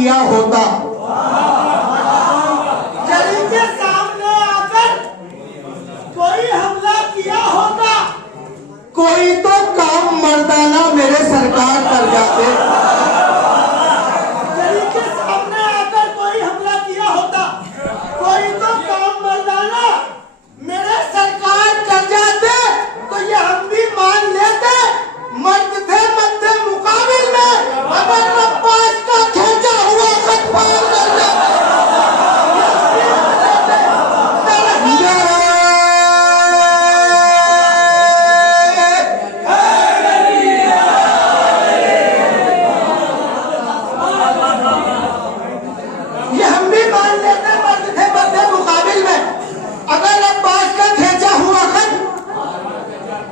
किया होता, जरी के सामने आकर कोई हमला किया होता, कोई तो काम मर्दाना मेरे सरकार कर जाते। जरी के सामने आकर कोई हमला किया होता, कोई तो काम मर्दाना मेरे सरकार कर जाते, तो ये हम भी मान लेते। मर्द थे मध्य मुकाबिल में, अगर अब्बास का खींचा हुआ खत पार कर जाते। ये हम भी मान लेते, मर्द थे मध्य मुकाबिल में, अगर अब्बास का खींचा हुआ खत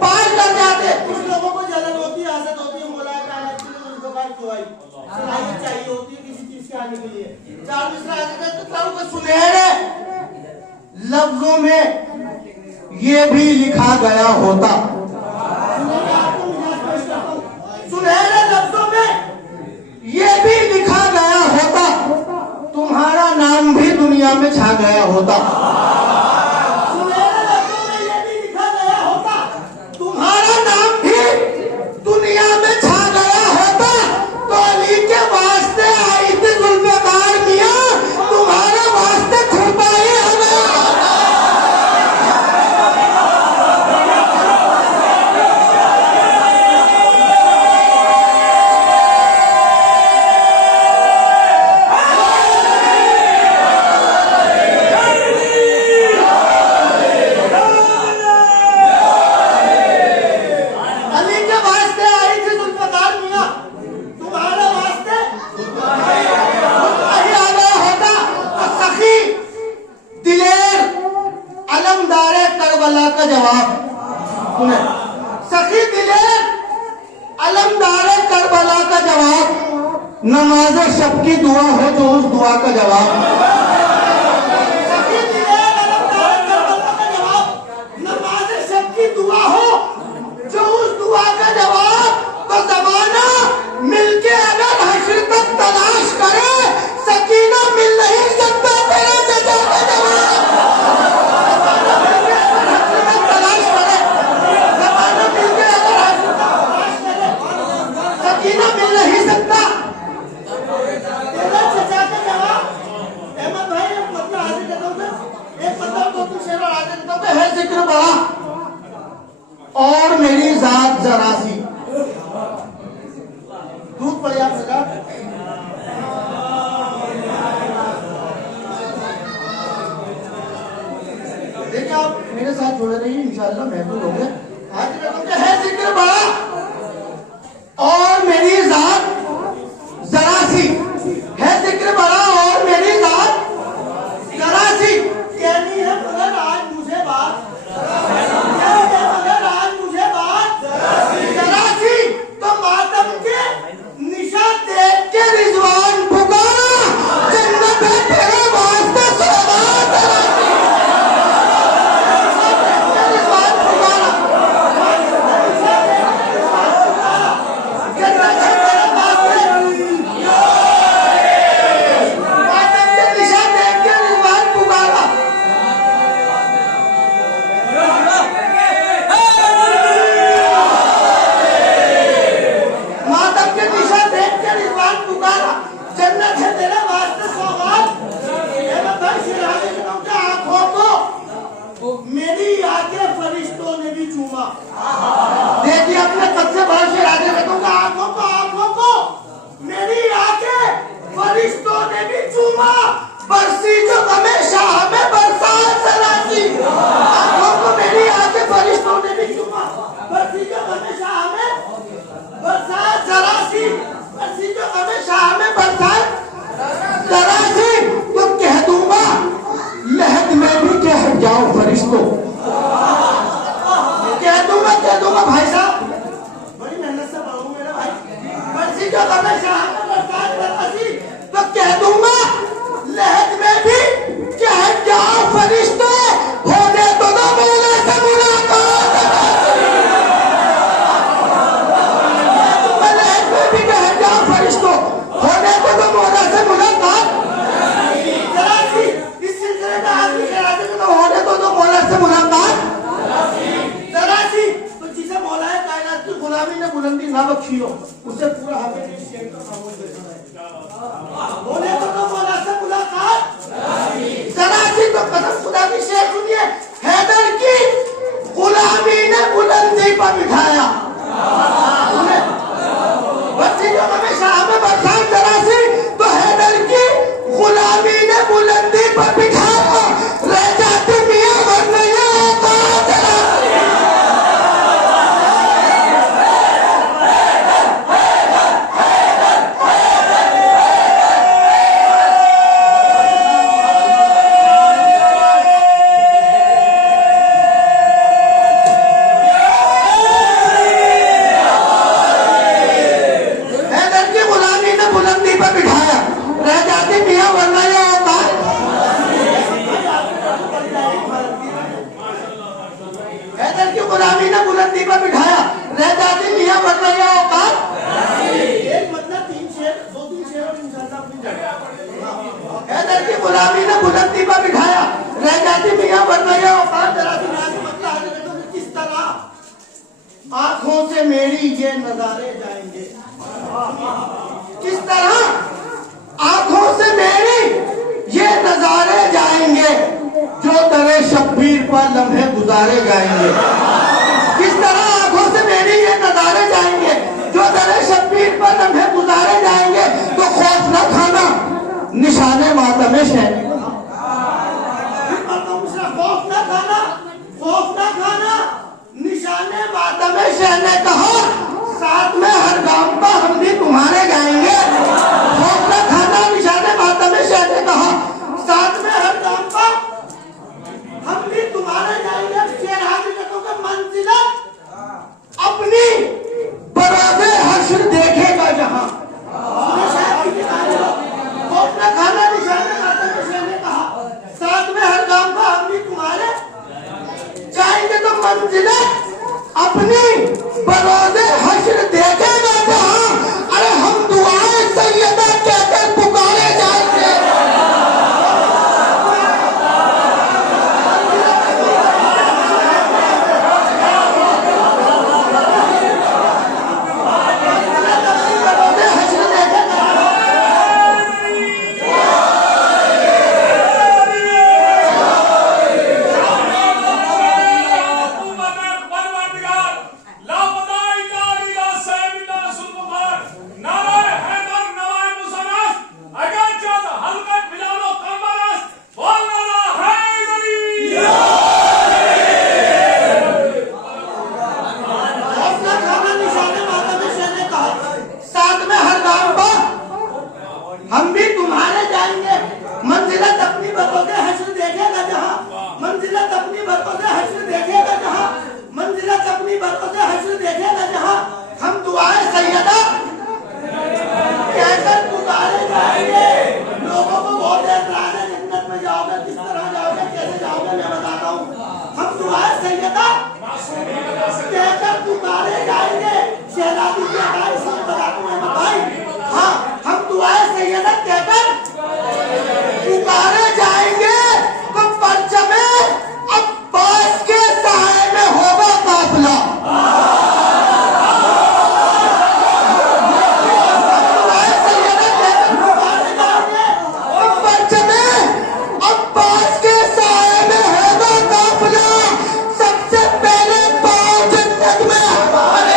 पार कर जाते। कुछ लोगों को जलन होती है, हसद होती है, मौला के आने के लिए उनको गाली दुआई सुनाई चाहिए होती है किसी चीज के आने के लिए। चार मिसरा तो सुनहरे लफ्जों में ये भी लिखा गया होता, सुनहरे लफ्जों में ये भी लिखा गया होता, तुम्हारा नाम भी दुनिया में छा गया होता। सुनहरे लफ्जों में ये भी लिखा गया होता, तुम्हारा नाम भी दुनिया में छा गया होता। तो अली के वास्ते आई थी जुल्फ़िकार मियां, तुम्हारे वास्ते खुरपाई हो गया। अली के वास्ते आई थी जुल्फ़िकार मियां, तुम्हारे वास्ते खुरपाई आ गया होता। तो सखी दिलेर अलमदारे करबला का जवाब सुने, सखी दिलेर अलमदारे करबला का जवाब, नमाज शब की दुआ हो जो उस दुआ का जवाब। सखी दिलेर अलमदारे करबला का जवाब, नमाज़ शब की दुआ हो जो उस दुआ का जवाब। तो जमाना मिलके अगर हश्र तक तलाश करे, सकीना मिल नहीं सकता तेरे जजा का जवाब। जमाना मिलके अगर हश्र तक तलाश करे, जमाना मिलके अगर हश्र तक तलाश करे, सकीना मिल नहीं सकता तेरे जजा का जवाब। अहमद भाई एक मतलब हाजिर करता हूँ मैं, एक मतलब दो तीन शेर और हाजिर करता हूँ मैं। है जिक्र बड़ा और मेरी जात जरा सी, दूध पड़ आप सजा। देखिए आप मेरे साथ जुड़े रहिए, इंशाल्लाह महफूज होंगे। हाजिर करता हूं कि है जिक्र बड़ा और मेरी जात जरा सी, है जिक्र बड़ा और मेरी जात जरा सी। कहनी है मगर आज मुझे बात, कहनी है मगर आज मुझे बात जरा सी तो मातम के निशा देख के रिजवान पुकारा, जन्नत है तेरे वास्ते सौगात जरा सी। निशा देख के रिजवान पुकारा, जन्नत है तेरे वास्ते। मातम के निशा देख के रिजवान पुकारा, मातम के निशा देख के रिजवान पुकारा, जन्नत है तेरे वास्ते सौगात। अहमद भाई शिराजी के नाम के आंखों को मेरी आंखें फरिश्तों ने भी चूमा। देखिए अपने कद से बड़ा शेर आगे रखूंगा। आंखों को मेरी आंखें फरिश्तों ने भी चूमा। बरसी जो हमेशा हमें बरसात जरा सी, आंखों को मेरी आंखें फरिश्तों ने भी चूमा। बरसी जो हमेशा हमें बरसात जरा सी, बरसी जो हमेशा हमें बरसात जरा सी। तो कह दूंगा लहद में भी कह जाओ फरिश्तों, कह दूंगा बख्शी ना बख्शी हो, उसे पूरा हक है इस शेर का खामोश बैठा रहे। बोले तो मौला से मुलाकात जरा सी तो कसम खुदा की शेर सुनिए। हैदर की गुलामी ने बुलंदी पर बिठाया, बच्ची जो हमेशा हमें बरसात जरा सी तो हैदर की गुलामी ने बुलंदी पर बिठाया, रह जाते मियां वरना ये होता जरा गुलामी ने बुलंदी पर बिठाया, रह जाती मियां वरना ये औकात। एक मतलब 3 शेर 2-3 शेर और इंशाअल्लाह अपनी जगह। हैदर की गुलामी ने बुलंदी पर बिठाया, रह जाती मियां वरना ये औकात। जरा सी मतलब आगे देखो कि किस तरह आंखों से मेरी ये नजारे जाएंगे, किस तरह आंखों से मेरी ये नजारे जाएंगे, जो दरे शब्बीर पर लम्हे गुजारे जाएंगे। किस तरह आंखों से मेरी ये नजारे जाएंगे, जो दरे शब्बीर पर लम्हे गुजारे जाएंगे। तो खौफ न खाना निशाने मातमे शहर, खौफ न खाना, खौफ न खाना निशाने मातमे शहर ने कहा, साथ में हर गांव पर हम भी तुम्हारे गाएंगे। खौफ न खाना निशाने मातमे शहर ने कहा, साथ में हर गांव पर हम भी तुम्हारे जाएंगे। शेर हाजिरों का मंजिला अपनी बराबर हश्र देखेगा जहां। अपना खाना निशाने ने कहा, साथ में हर गांव पर हम भी तुम्हारे जाएंगे। तो मंजिला अपनी बराबर हश्र देखेगा जहां। अरे हम दुआएं सैयदा कहकर पुकारे जाएंगे। हम भी तुम्हारे जाएंगे। मंजिलत अपनी बरकोज़े हश्र देखेगा जहां, मंजिलत अपनी बरकोज़े हश्र देखेगा जहां, मंजिलत अपनी बरकोज़े हश्र देखेगा जहां। हम दुआए सैयदा कहकर पुकारे जाएंगे। लोगों को बहुत एतराज है, जन्नत में जाओगे किस तरह जाओगे, कैसे जाओगे, मैं बताता हूँ। हम दुआए सैयदा कहकर पुकारे जाएंगे। शहजादी की अदाई सब बताता हूँ भाई। हाँ, हम दुआए सैयदा कहकर पुकारे जाएंगे। तो परचमे अब्बास के साए में होगा काफिला। दुआए सैयदा कहकर पुकारे जाएंगे। तो परचमे अब्बास के साए में होगा काफिला। सबसे पहले पाँव जन्नत में हमारे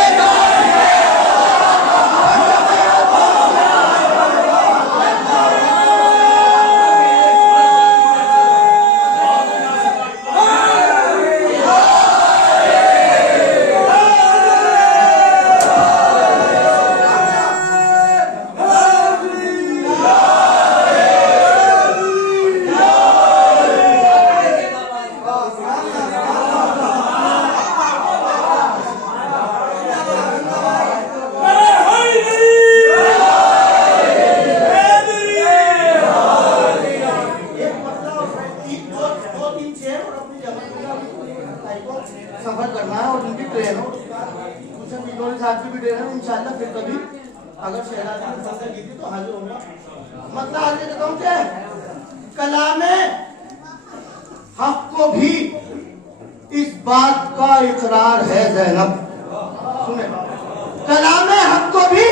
सफर करना है और उनकी ट्रेन हो उसे बिलोरी साहब की भी ट्रेन है। इंशाल्लाह फिर कभी अगर शहजादी ने फंसा की थी तो हाजिर होगा। मतलब आगे कहता हूँ कि कलामे हक को भी इस बात का इकरार है ज़ैनब। सुने कलामे हक को भी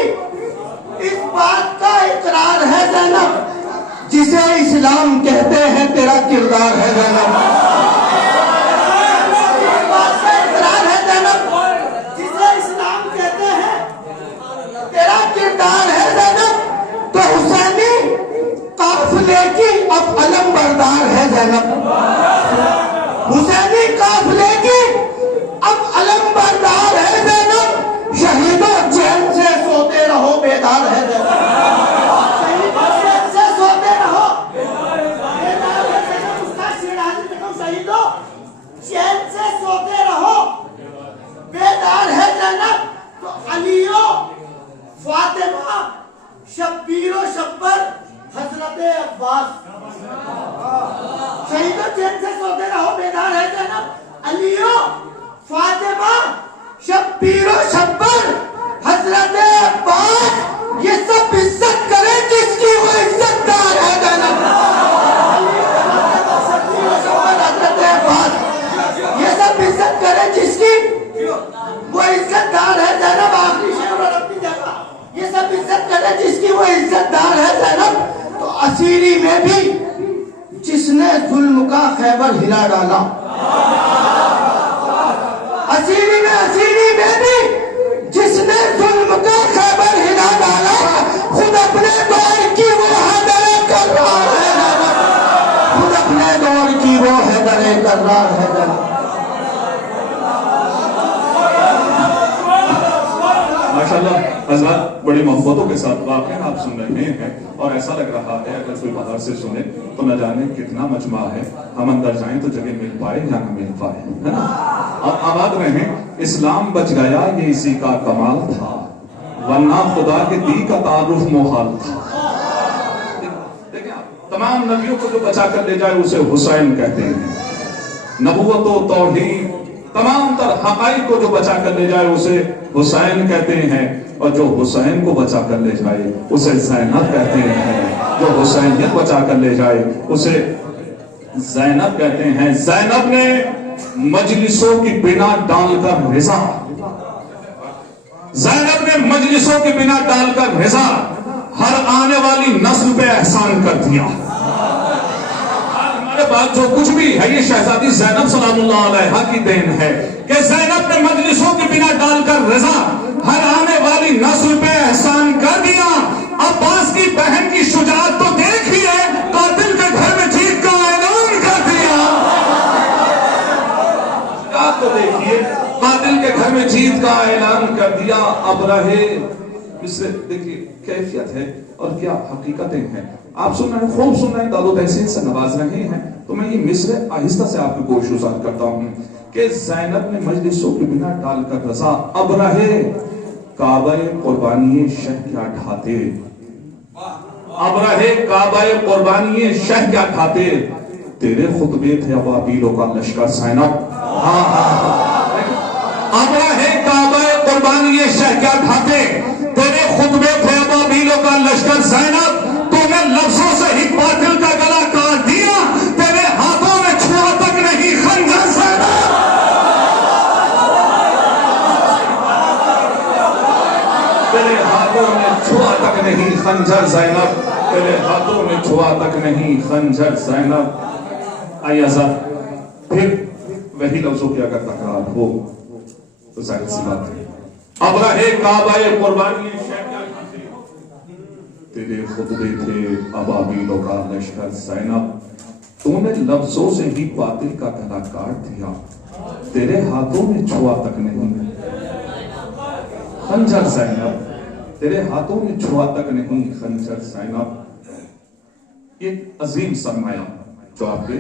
इस बात का इकरार है ज़ैनब, जिसे इस्लाम कहते हैं तेरा किरदार है ज़ैनब। इस बात का इकरार है ज़ैनब, जिसे इस्लाम कहते हैं तेरा किरदार है ज़ैनब। तो हुसैनी काफिले की अब अलम बरदार है ज़ैनब। हुसैनी काफिले की अब अलम बरदार है ज़ैनब। शहीदों चैन से सोते रहो बेदार है ज़ैनब। शहीदों चैन से सोते रहो बेदार है ज़ैनब। उसका शिराज देखो, शहीदों चैन से सोते रहो बेदार है ज़ैनब। तो अलियो फातिमा शब्बीरो शब्बर हजरत अब्बास, शहीदों चैन से सोते रहो बेदार है ज़ैनब। अलियो फातिमा शब्बीरो शब्बर हजरत अब्बास, ये सब इज्जत करे जिसकी वो इज्जतदार है ज़ैनब। शब्बीरो शब्बर हजरत अब्बास, ये सब इज्जत करे जिसकी वो इज्जतदार है ज़ैनब। आखिरी शेर और अपनी जगह, ये सब इज्जत करे जिसकी वो इज्जतदार है ज़ैनब। तो असीरी में भी जिसने जुल्म का खैबर हिला डाला, असीरी में भी जिसने जुल्म का खैबर हिला डाला, खुद अपने दौर की वो हैदरे कर रहा है, खुद अपने दौर की वो हैदरे कर रहा है। माशाल्लाह हज़रात बड़ी मोहब्बतों के साथ वाक़या आप सुन रहे हैं और ऐसा लग रहा है अगर कोई बाहर से सुने तो न जाने कितना मजमा है, हम अंदर जाएं तो जगह मिल पाए या ना मिल पाए, है ना। अब आबाद रहें, इस्लाम बच गया ये इसी का कमाल था, वरना खुदा के दी का तारुफ मोहाल था। देखिए तमाम नबियों को जो बचा कर ले जाए उसे हुसैन कहते हैं। नबुव्वत व तौहीद तमाम तर हक़ाइक़ को जो बचा कर ले जाए उसे हुसैन कहते हैं, और जो हुसैन को बचा कर ले जाए उसे ज़ैनब कहते हैं। जो हुसैनियत बचा कर ले जाए उसे ज़ैनब कहते हैं। ज़ैनब ने मजलिसों की बिना डालकर रिज़ा, ज़ैनब ने मजलिसों की बिना डालकर रिज़ा हर आने वाली नस्ल पे एहसान कर दिया। बात जो कुछ भी है ये शहजादी ज़ैनब सलामुल्लाह अलैहा की देन है कि ज़ैनब ने मजलिसों के बिना डालकर रज़ा हर आने वाली नस्ल पे एहसान कर दिया। अब्बास की बहन की शुजाअत तो देखिए, कातिल के घर में जीत का ऐलान कर दिया। शुजाअत तो देखिए, कातिल के घर में जीत का ऐलान कर दिया। अब रहे इससे देखिए कैफियत है और क्या हकीकतें हैं। आप सुन रहे हैं, खूब सुन रहे हैं, दादो तहसीन से नवाज रहे हैं। तो मैं ये मिस्र आहिस्ता से आपको गोश गुजार करता हूँ कि ज़ैनब ने मजलिसों के बिना डालकर रज़ा, अब रहे काबाए कुर्बानी शह क्या ढाते, अब रहे काबाए कुर्बानी शह क्या ढाते, तेरे खुतबे थे अबाबीलों का लश्कर ज़ैनब। अब रहे काबाए कुर्बानी शह क्या ढाते, तेरे खुतबे थे अबाबीलों का लश्कर ज़ैनब। तूने लफ्जों से ही बातिल का गला काट दिया, तेरे हाथों में छुआ तक नहीं खंजर ज़ैनब। तेरे हाथों में छुआ तक नहीं खंजर ज़ैनब, तेरे हाथों में छुआ तक नहीं खंजर ज़ैनब। आइए फिर वही लफ्जों की अगर तकरार हो तो जाहिर सी बात है, अब रहे काबाए कुर्बानी तेरे खुतबे थे अबाबीलों का लश्कर ज़ैनब। तूने लफ्जों से ही बातिल का गला काट दिया, तेरे हाथों में छुआ तक नहीं खंजर ज़ैनब, तेरे हाथों में छुआ तक नहीं खंजर ज़ैनब। ये अजीम सरमाया जो आपके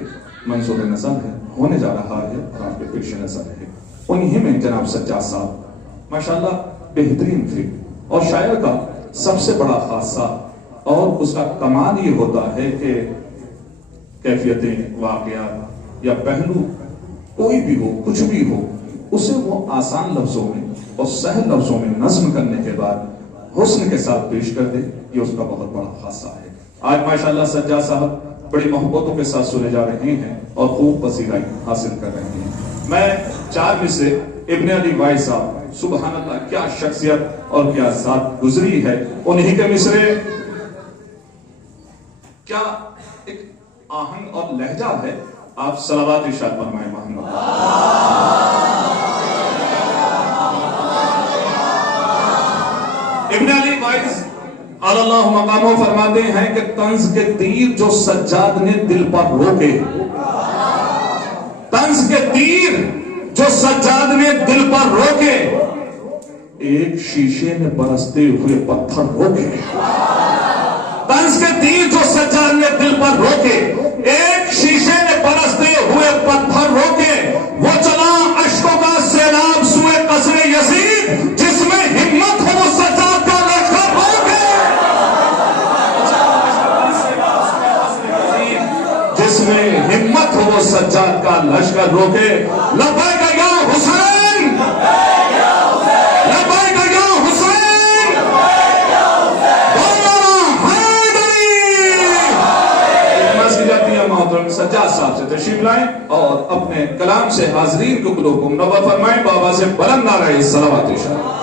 मंसूर नजर है, होने जा रहा है और आपके पेश नजर है, उन्हीं में जनाब सज्जाद साहब माशाल्लाह बेहतरीन थे। और शायर का सबसे बड़ा खासा और उसका कमाल ये होता है कि कैफियतें, वाक़यात या पहलू कोई भी हो, कुछ भी हो, उसे वो आसान लफ्जों में और सहल लफ्जों में नज्म करने के बाद हुस्न के साथ पेश कर दे, ये उसका बहुत बड़ा खासा है। आज माशाल्लाह सज्जाद साहब बड़ी मोहब्बतों के साथ सुने जा रहे हैं और खूब पसीराई हासिल कर रहे हैं। मैं 4 में से इब्ने अली वाई साहब, सुबहान अल्लाह, क्या शख्सियत और क्या जात गुजरी है। उन्हीं के मिसरे, क्या एक आहंग और लहजा है। आप सलावत इरशाद फरमाएं मोहम्मद। इब्ने अली वाइस अल्लाह मकामों फरमाते हैं कि तंज के तीर जो सज्जाद ने दिल पर रोके, तंज के तीर जो सज्जाद ने दिल पर रोके, एक शीशे में बरसते हुए पत्थर रोके। तंज के तीर जो सज्जाद ने दिल पर रोके, एक शीशे में बरसते हुए पत्थर रोके। वो चला अश्कों का सैलाब सुए कसरे यजीद, जिसमें हिम्मत हो वो सज्जाद का लश्कर रोके, जिसमें हिम्मत हो वो सज्जाद का लश्कर रोके। लब्बैक या हुसैन, लब्बैक या हुसैन, बोलो हैदरी। नमाज की जाती है मोहतरम सज्जाद साहब से तशरीफ लाएं और अपने कलाम से हाजरीन को कुलूब को मुनव्वर फरमाएं। बाबा से बुलंद नारे सलावत इरशाद।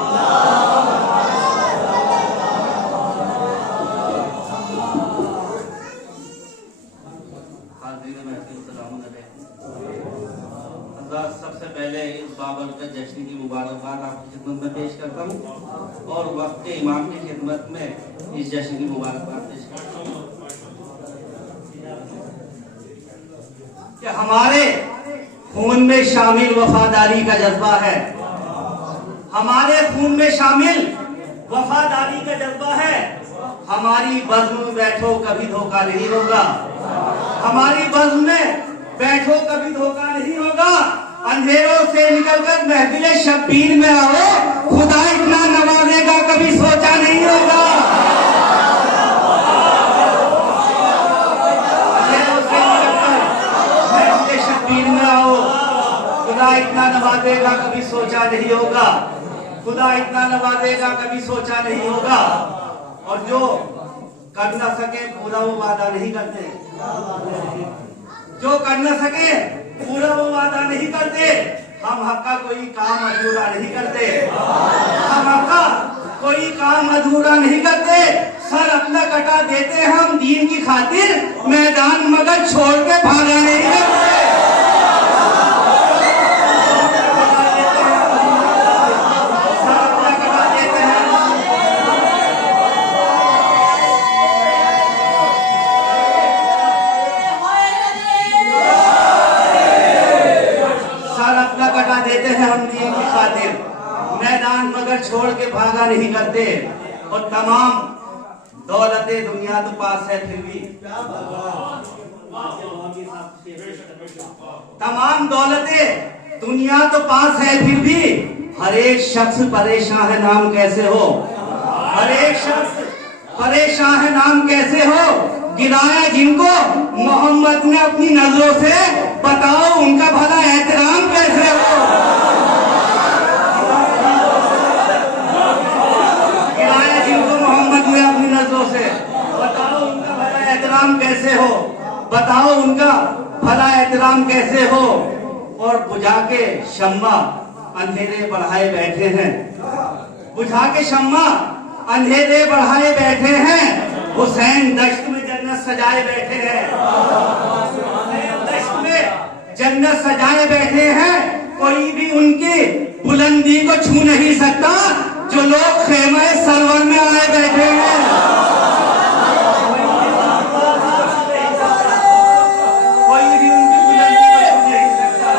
सबसे पहले इस बाबरकत जश्न की मुबारकबाद आपकी खिदमत में पेश करता हूँ और वक्त के इमाम की खिदमत में इस जश्न की मुबारकबाद पेश करता हूँ कि हमारे खून में शामिल वफादारी का जज्बा है। हमारे खून में शामिल वफादारी का जज्बा है। हमारी बज़्म में बैठो कभी धोखा नहीं होगा। हमारी बज़्म में बैठो कभी धोखा नहीं होगा। अंधेरों से निकलकर महफिले शब्बीर में आओ, खुदा इतना नवाजेगा कभी सोचा नहीं होगा। अंधेरों से निकलकर महफिले शब्बीर में आओ, खुदा इतना नवाजेगा कभी सोचा नहीं होगा। खुदा इतना नवाजेगा कभी सोचा नहीं होगा। और जो कर न सके पूरा वो वादा नहीं करते, जो कर न सके पूरा वो वादा नहीं करते। हम हक का कोई काम अधूरा नहीं करते। हम हक का कोई काम अधूरा नहीं करते। सर अपना कटा देते हम दीन की खातिर, मैदान मगर छोड़ के भागा नहीं करते। सर अपना कटा देते हैं, कटा देते हैं हम दीन की खातिर, मैदान मगर छोड़ के भागा नहीं करते। और तमाम दौलतें दुनिया तो पास है फिर भी, तमाम दौलतें दुनिया तो पास है फिर भी, हर एक शख्स परेशान है नाम कैसे हो। हर एक शख्स परेशान है नाम कैसे हो। गिराया जिनको मोहम्मद ने अपनी नजरों से, बताओ उनका भला एहतराम कैसे हो। गिराया जिनको मोहम्मद ने अपनी नजरों से, बताओ उनका भला एहतराम कैसे हो। बताओ उनका भला एहतराम कैसे हो। और बुझा के शम्मा अंधेरे बढ़ाए बैठे हैं, बुझा के शम्मा अंधेरे बढ़ाए बैठे हैं। हुसैन दश्त में जन्नत सजाए बैठे हैं। हुसैन दश्त में जन्नत सजाए बैठे हैं। कोई भी उनकी बुलंदी को छू नहीं सकता, जो लोग खेमे सरवर में आए बैठे हैं। कोई भी उनकी बुलंदी को छू नहीं सकता।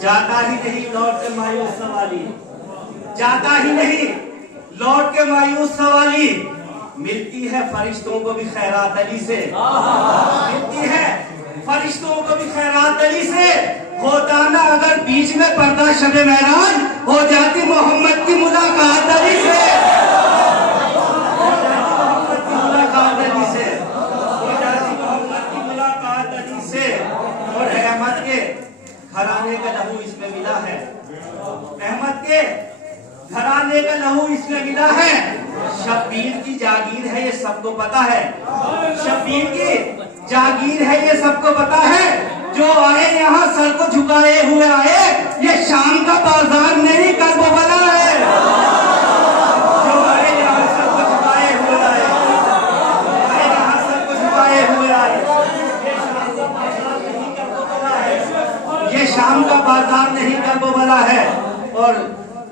जाता ही नहीं लौट के मायूस सवाली, जाता ही नहीं लौट के मायूस सवाली। मिलती है फरिश्तों को भी खैरात अली से, मिलती है फरिश्तों को भी खैरात अली से। होता ना अगर बीच में पर्दा शबे महराज, हो जाती मोहम्मद की मुलाकात अली से। मोहम्मद की मुलाकात अली से, हो जाती मोहम्मद की मुलाकात अली से। और अहमद के घराने का लहू इसमें मिला है। अहमद के घराने का शब्बीर की जागीर है, ये सबको पता है। शब्बीर की जागीर है, ये सबको पता है। जो आए यहाँ सर को झुकाए हुए आए, ये शाम का बाजार नहीं करबला है। जो आए यहाँ सर को झुकाए हुए आए, आए यहाँ सर को झुकाए हुए आए, ये शाम का बाजार नहीं करबला है। और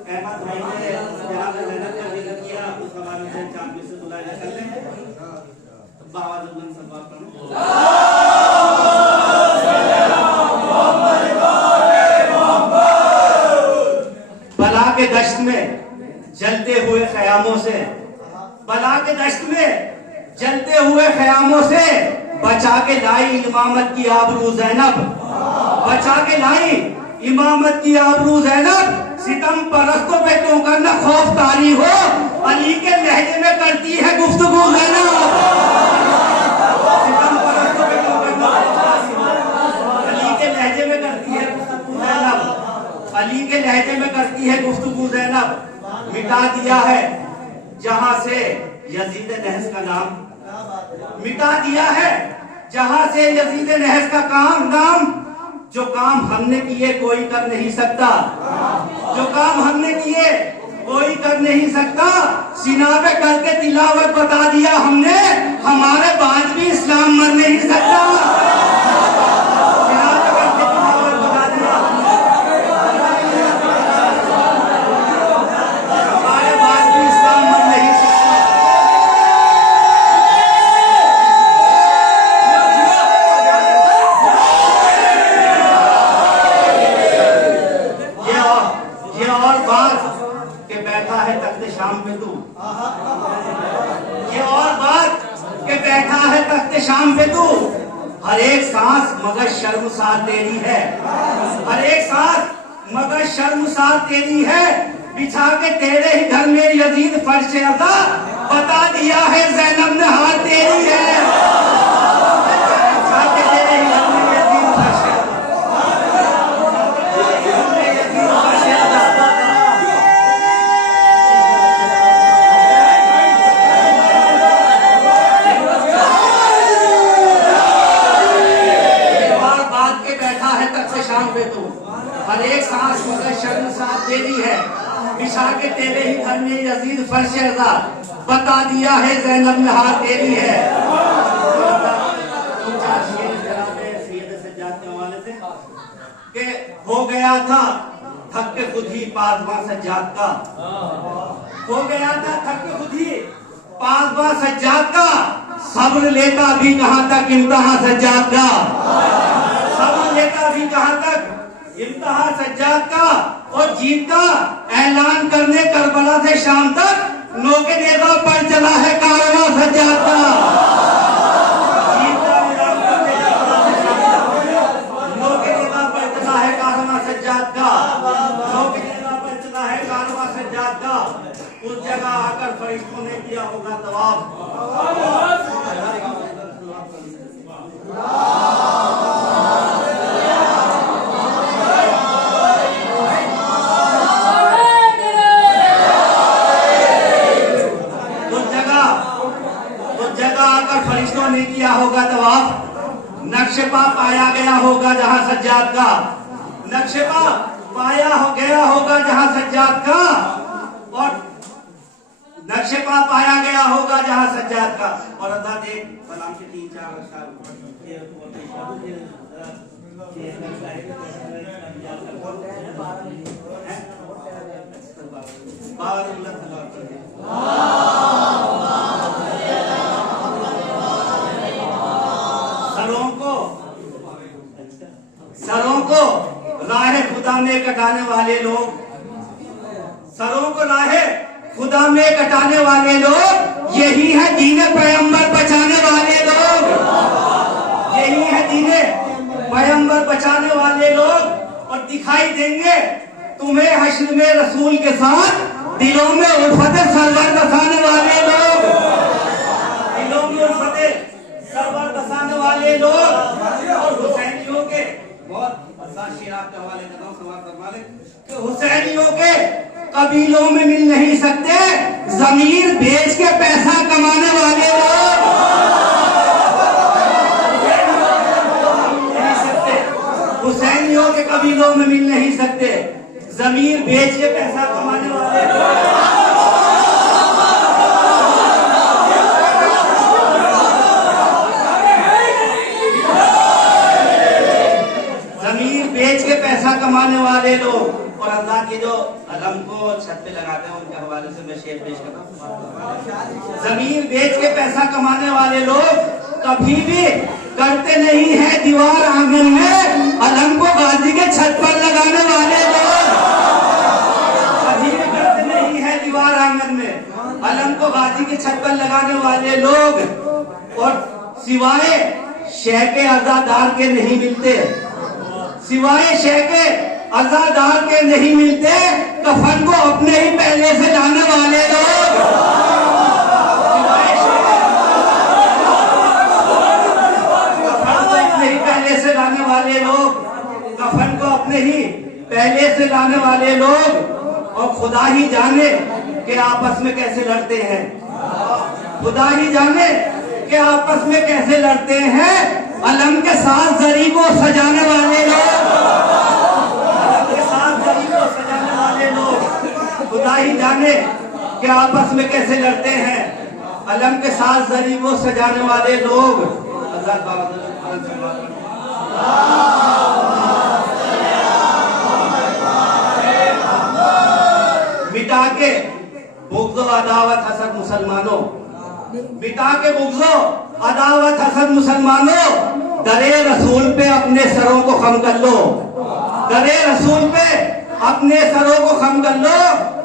अहमद भाई ने यहाँ पे मेहनत का जिक्र किया, उस हवाले से चांद से बुलाया कर लें। बाबा दुल्हन सलवार करो। बला के दश्त में जलते हुए ख़यामों से, बला के दश्त में जलते हुए ख़यामों से बचा के लाई इमामत की आबरू ज़ैनब, बचा के लाई इमामत की आबरू ज़ैनब। सितम परस्तों पे तो करना खौफ तारी हो, अली के लहजे में करती है गुफ्तगू ज़ैनब। सितम परस्तों पे तो करना अली के लहजे में करती है गुफ्तगू ज़ैनब, अली के लहजे में करती है गुफ्तगू ज़ैनब। मिटा दिया है जहां से यजीद नहस का नाम, मिटा दिया है जहां से यजीद नहस का नाम। जो काम हमने किए कोई कर नहीं सकता, जो काम हमने किए कोई कर नहीं सकता। सीना पे करके तिलावत बता दिया हमने, हमारे बाद भी इस्लाम मर नहीं सकता। सीना पे करके तिलावत बता दिया, हमारे बाद भी इस्लाम मर नहीं सकता। शाम पे तू, ये और बात के बैठा है तख्ते शाम पे तू। हर एक सांस मगर शर्मसार तेरी है, हर एक सांस मगर शर्मसार तेरी है। बिछा के तेरे ही घर में यजीद फर्श अज़ा, बता दिया है ज़ैनब ने हार तेरी है। बिछा के तेरे ही घर में यजीद फर्श पे तू, हर एक सांस मगर शर्मसार तेरी है। बिछा के तेरे ही घर में यजीद फर्श अज़ा, बता दिया है ज़ैनब ने हार तेरी है। के हो गया था थक के खुद ही पासबां सज्जाद का, हो गया था थक के खुद ही पासबां सज्जाद का। सब्र लेता भी कहां तक इम्तिहान सज्जाद का, सब्र लेता भी कहां तक इम्तिहान सज्जाद का। और जीत का ऐलान करने करबला से शाम तक नोके नेज़ा पर चला है कारवां सज्जाद का। जीत का ऐलान करने करबला से शाम तक नोके नेज़ा पर चला है कारवां सज्जाद का, नोके नेज़ा पर चला है कारवां सज्जाद का। उस जगह आकर फरिश्तों ने किया होगा तवाफ। फरिश्तों ने किया होगा तवाफ। नक्शेपा पाया गया होगा जहां सज्जाद का, नक्शेपा पाया हो गया होगा जहां सज्जाद का। और नक्शेपा पाया गया होगा जहां सज्जाद का। और अदा देख सलाम के 3-4 सरों को राह खुदा में कटाने वाले लोग, सरों को राह खुदा में कटाने वाले लोग, यही है दीन पैगंबर बचाने वाले लोग, यही है दीन पैगंबर बचाने वाले लोग। और दिखाई देंगे तुम्हें हश्र में रसूल के साथ, दिलों में उल्फत सरवर बसाने वाले लोग, दिलों में उल्फत सरवर बसाने वाले लोग। और हुसैनियों के बहुत शेर आपके हवाले कर रहा हूं, कि हुसैनियों के कबीलों में मिल नहीं सकते जमीन बेच के पैसा कमाने वाले लोग नहीं सकते, हुसैनियों के कबीलों में मिल नहीं सकते। जमीन बेच के पैसा कमाने वाले जमीन बेच के पैसा कमाने वाले लोग। और अल्लाह के जो अलम को छत पे लगाते हैं उनके हवाले से मैं शेर पेश करता हूँ। जमीन बेच के पैसा कमाने वाले लोग कभी भी करते नहीं है दीवार आंगन में अलम को गाजी के छत पर लगाने वाले लोग कभी भी करते नहीं है दीवार आंगन में अलम को गाजी के छत पर लगाने वाले लोग। और सिवाय शह के अज़ादार के नहीं मिलते, सिवाय शह के अज़ादार के नहीं मिलते, कफन को अपने ही पहले से लाने वाले लोग। कफन को अपने ही पहले से लाने वाले लोग, कफन को अपने ही पहले से लाने वाले लोग। और खुदा ही जाने कि आपस में कैसे लड़ते हैं, खुदा ही जाने कि आपस में कैसे लड़ते हैं अलम के साथ जरी को सजाने वाले लोग, सजाने वाले लोग। खुदा ही जाने कि आपस में कैसे लड़ते हैं अलम के साथ जरी को सजाने वाले लोग। मिटा के बुग़्ज़ो अदावत हसद मुसलमानों, मिटा के बुग़्ज़ो अदावत हसद मुसलमानों, दरे रसूल पे अपने सरों को खम कर लो, दरे रसूल पे अपने सरों को खम कर लो।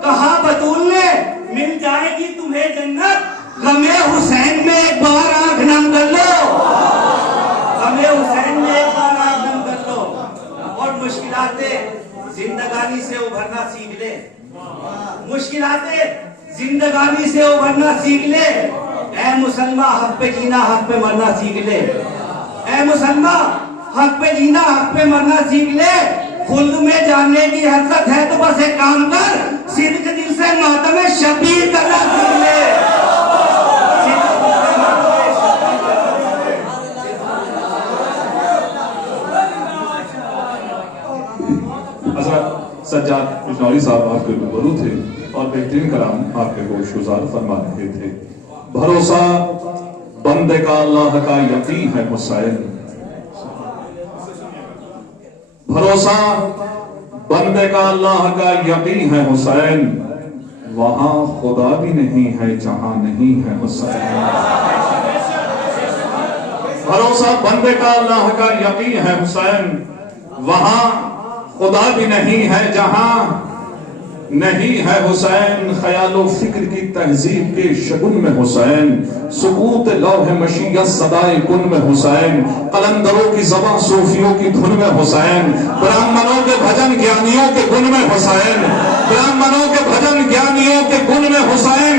कहा बतूल ने मिल जाएगी तुम्हें जन्नत, गमे हुसैन में एक बार आंख नम कर लो, गमे हुसैन में एक बार आंख नम कर लो। और मुश्किलातें जिंदगानी से उभरना सीख ले, मुश्किलातें जिंदगानी से उभरना सीख ले। ऐ मुसलमान हक पे जीना हक पे मरना सीख ले, ऐ मुसलमान हक पे जीना हक पे मरना सीख ले। खुल्द में जानने की हसरत है तो बस एक काम कर, सिद्क दिल से मातम शबीर करना सीख ले। हज़रत सज्जाद बिजनौरी साहब आपके रूबरू थे और बेहतरीन कलाम आपके होश गुजार फरमा रहे थे। भरोसा बंदे का अल्लाह का यकीन है हुसैन, भरोसा बंदे का अल्लाह का यकीन है हुसैन, वहां खुदा भी नहीं है जहां नहीं है हुसैन। भरोसा बंदे का अल्लाह का यकीन है हुसैन, वहां खुदा भी नहीं है जहां नहीं है हुसैन। ख्यालो फिक्र की तहजीब के शगुन में हुसैन, सुकूत लौह मशीयत सदाए कुन में हुसैन, कलंदरों की ज़बां सूफियों की धुन में हुसैन, ब्राह्मणों के भजन ज्ञानियों के गुण में हुसैन, ब्राह्मणों के भजन ज्ञानियों के गुण में हुसैन।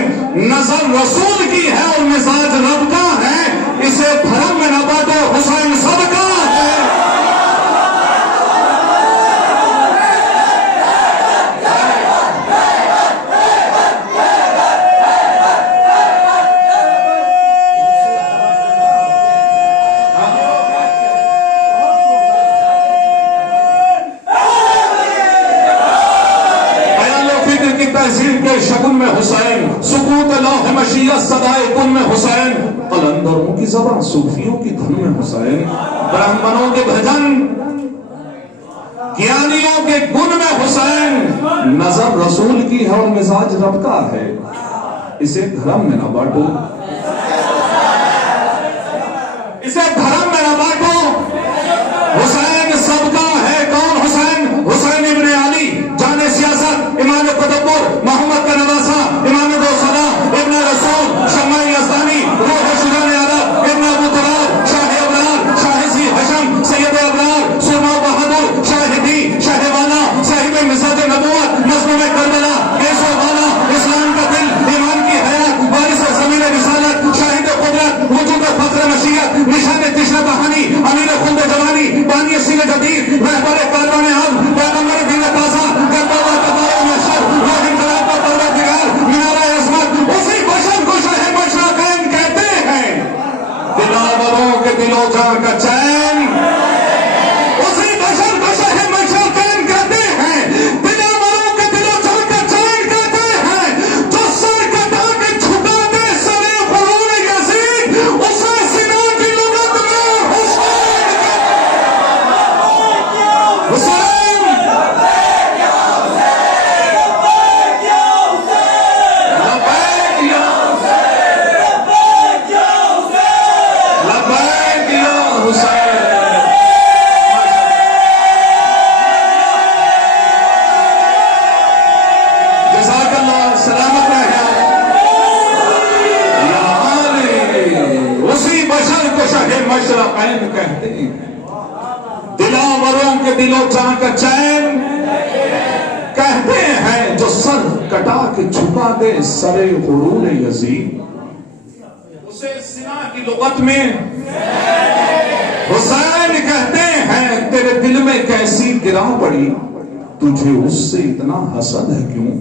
नजर रसूल की है और मिजाज रब का है, इसे भरम में न बांटो हुसैन सबका है। शगुन में हुसैन, सुकूत लौह मशीयत सदाए कुन में हुसैन, कलंदरों की ज़बां सूफियों की धुन में हुसैन, ब्राह्मणों के भजन ज्ञानियों के गुण में हुसैन। नजर रसूल की है और मिजाज रब का है, इसे धर्म में न बांटो, इसे धर्म में न बांटो। हुसैन सबका है। कौन हुसैन? हुसैन इब्ने अली, जाने सियासत, इमाम तदब्बुर, मोहम्मद का नवासा, इमाम दो सदा, इब्ने रसूल, शम्माई यज़दानी, रूह शुजान अरब, इब्ने अबू तराब, शाह अबरार, शाह सी हशम, सैयद अबरार, सुरमा बहादुर, शाहिदी, शाहवाला, साहिब मिज़ाज नबुवत, मज़लूम करबला, केसो वाला, इस्लाम का दिल, ईमान की हयात, वारिस ज़मीन रिसालत, शाहिद कुदरत, वजूद फख्र मशीयत, निशान तिश्र बहानी, अमीर खुल्द जवानी, बानी सीन जदीद, रहबर कारवान अब, पैगंबर दीन ताज़ा, करबला का बारे महशर, रोहिन कलाम का परवरदिगार, मीनारा अज़मत, दिलो जान का चैन, उसी बशर को शहे मशर कैन कहते हैं, दिलावरों के दिलो जान का चैन कहते हैं, जो सर कटा के झुका दे सरे गुरूर यजीद, उसे सिना की लुगत में हुसैन हुसैन लब्बैक या हुसैन, लब्बैक या हुसैन। जज़ाकल्लाह, सलामत रहे या आले, उसी बशर को शहे मशरक़ैन कहते हैं, दिलावरों के दिलो जान का चैन कहते हैं, जो सर कटा के झुका दे सरे गुरूर यजीद, उसे सिना की लुगत में हुसैन कहते हैं। तेरे दिल में कैसी गिरा पड़ी, तुझे उससे इतना हसद है क्यों,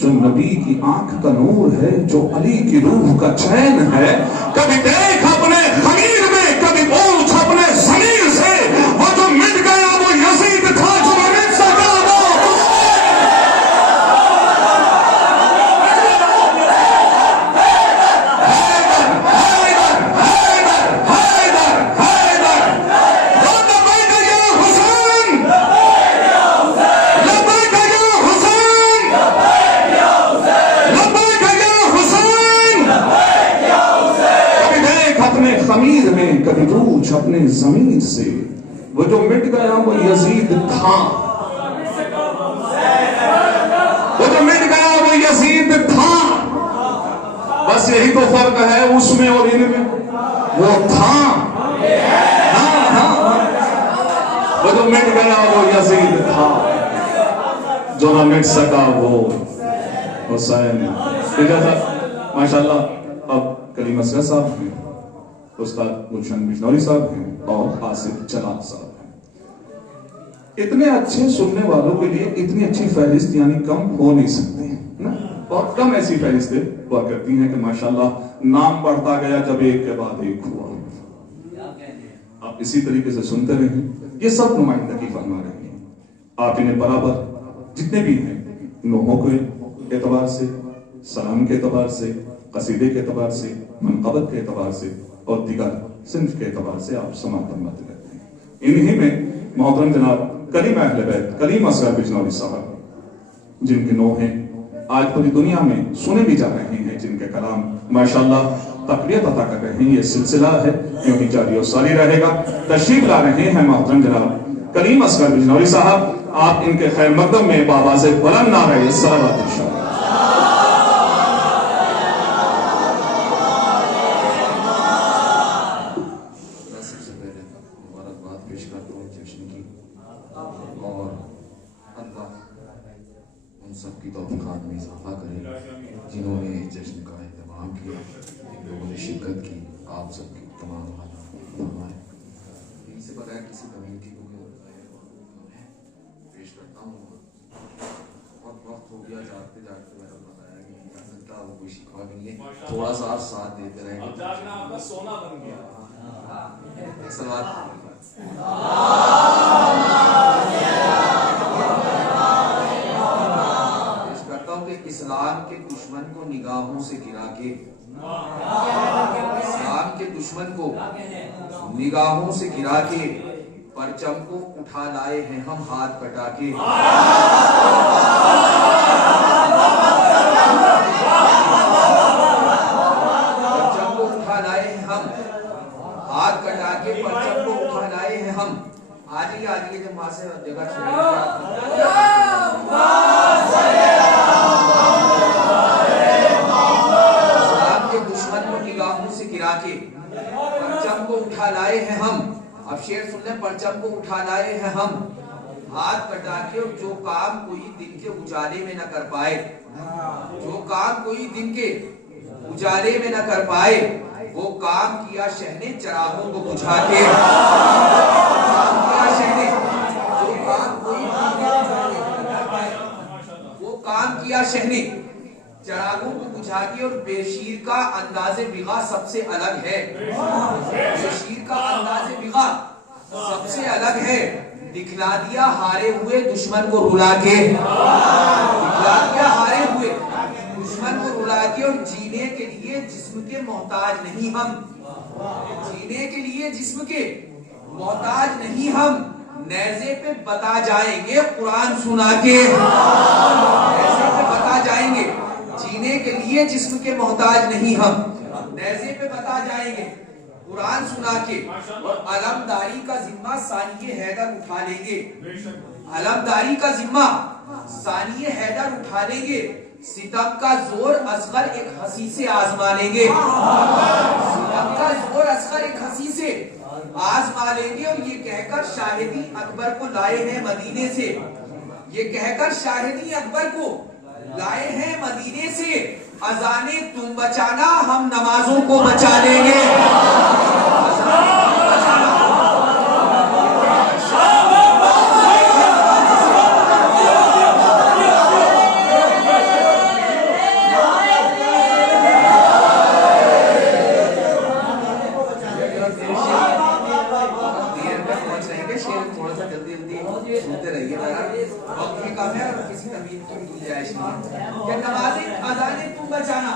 जो नबी की आंख का नूर है, जो अली की रूह का चैन है। कभी देख अपने खमीर में, कभी पूछ अपने ज़मीर से, वो जो मिट गया वो यजीद था जो न मिट सका वो खमीर में, कभी पूछ अपने ज़मीर से, वो जो मिट गया वो यजीद था, वो जो मिट गया वो यजीद था। बस यही तो फर्क है उसमें और इनमें, वो था। हाँ, हाँ, वो जो मिट गया वो यजीद था, जो ना मिट सका वो हुसैन। माशाल्लाह। अब कलीम असगर साहब हैं, उस्ताद गुलशन बिजनौरी साहब हैं और आसिफ जलाल साहब हैं। इतने अच्छे सुनने वालों के लिए इतनी अच्छी फहरिस्त यानी कम हो नहीं सकती ना। बहुत कम ऐसी फहरिस्तें हुआ करती हैं कि माशाल्लाह नाम बढ़ता गया जब एक के बाद एक हुआ। आप इसी तरीके से सुनते रहें, ये सब नुमाइंदगी फरमा रहे हैं। आप इन्हें बराबर जितने भी हैं, लोगों के एतबार से, सलाम के एतबार से, कसीदे के एतबार से, मनक़बत के एतबार से और दीगर सिंफ के एतबार से आप समान फरमाते रहते हैं। इन्हीं में मोहतरम जनाब कलीम अहले बैत कलीम असगर बिजनौरी साहब, जिनके नोहे आज पूरी दुनिया में सुने भी जा रहे हैं, जिनके कलाम माशाल्लाह तक़वियत अता कर रहे हैं। ये सिलसिला है यूं ही जारी और सारी रहेगा। तशरीफ ला रहे हैं मोहतरम जनाब कलीम असगर बिजनौरी साहब। आप इनके खैर मकदम में बाबाज़े बुलंद नारे सलावत इंशाअल्लाह। सबकी तौफ़ीक़ात में इजाफा करें, जिन्होंने जश्न का इंतज़ाम किया, लोगों ने शिरकत की, आप सबकी तमाम फरमाएं। इनसे बगैर किसी कम्युनिटी को पेश करता हूँ। बहुत वक्त हो गया, जागते जागते मैंने बताया कि क्या सकता वो कोई शिकवा नहीं है, थोड़ा सा आप साथ देते रहेंगे। आपका सोना बन गया। सलात इस्लाम के दुश्मन को निगाहों से गिरा के, इस्लाम के दुश्मन को निगाहों से गिरा के, परचम को उठा लाए हैं हम हाथ कटा के। परचम को उठा लाए हैं हम हाथ कटा के, परचम को उठा लाए हैं हम। आज ही जब वहां से जगह गिरा के परचम को उठा लाए हैं हम। अब शेर सुन ले, परचम को उठा लाए हैं हम हाथ कटा के। जो काम कोई दिन के उजाले में न कर पाए, जो काम कोई दिन के उजाले में न कर पाए, वो काम किया शहने चरागों को बुझा के। वो काम किया शहने चरागों को बुझा दिया। और बेशीर का अंदाजे बिगा सबसे अलग है, बेशीर का अंदाजे बिगा सबसे अलग है। दिखला दिया हारे हुए दुश्मन को रुला के, दिखला दिया हारे हुए दुश्मन को रुला के। और जीने के लिए जिस्म के मोहताज नहीं हम, जीने के लिए जिस्म के मोहताज नहीं हम। नेज़े पे बता जाएंगे कुरान सुना के, नेज़े पे बता जाएंगे। जीने के लिए जिस्म के मोहताज नहीं हम, नेज़े पे बता जाएंगे कुरान सुना के। और अलमदारी का जिम्मा सानिए हैदर उठा लेंगे, अलमदारी का जिम्मा सानिए हैदर उठा लेंगे। सितम का जोर असगर एक हंसी से आजमा लेंगे, सितम का जोर असगर एक हंसी से आजमा लेंगे। और ये कहकर शाहिदी अकबर को लाए हैं मदीने से, ये कहकर शाहिदी अकबर को लाए हैं मदीने से। अजाने तुम बचाना हम नमाजों को बचा लेंगे, सुनते रहिए। वक्त भी कम है और किसी तमीज की भी गुंजाइश नहीं है। नमाजें अजाने तुम बचाना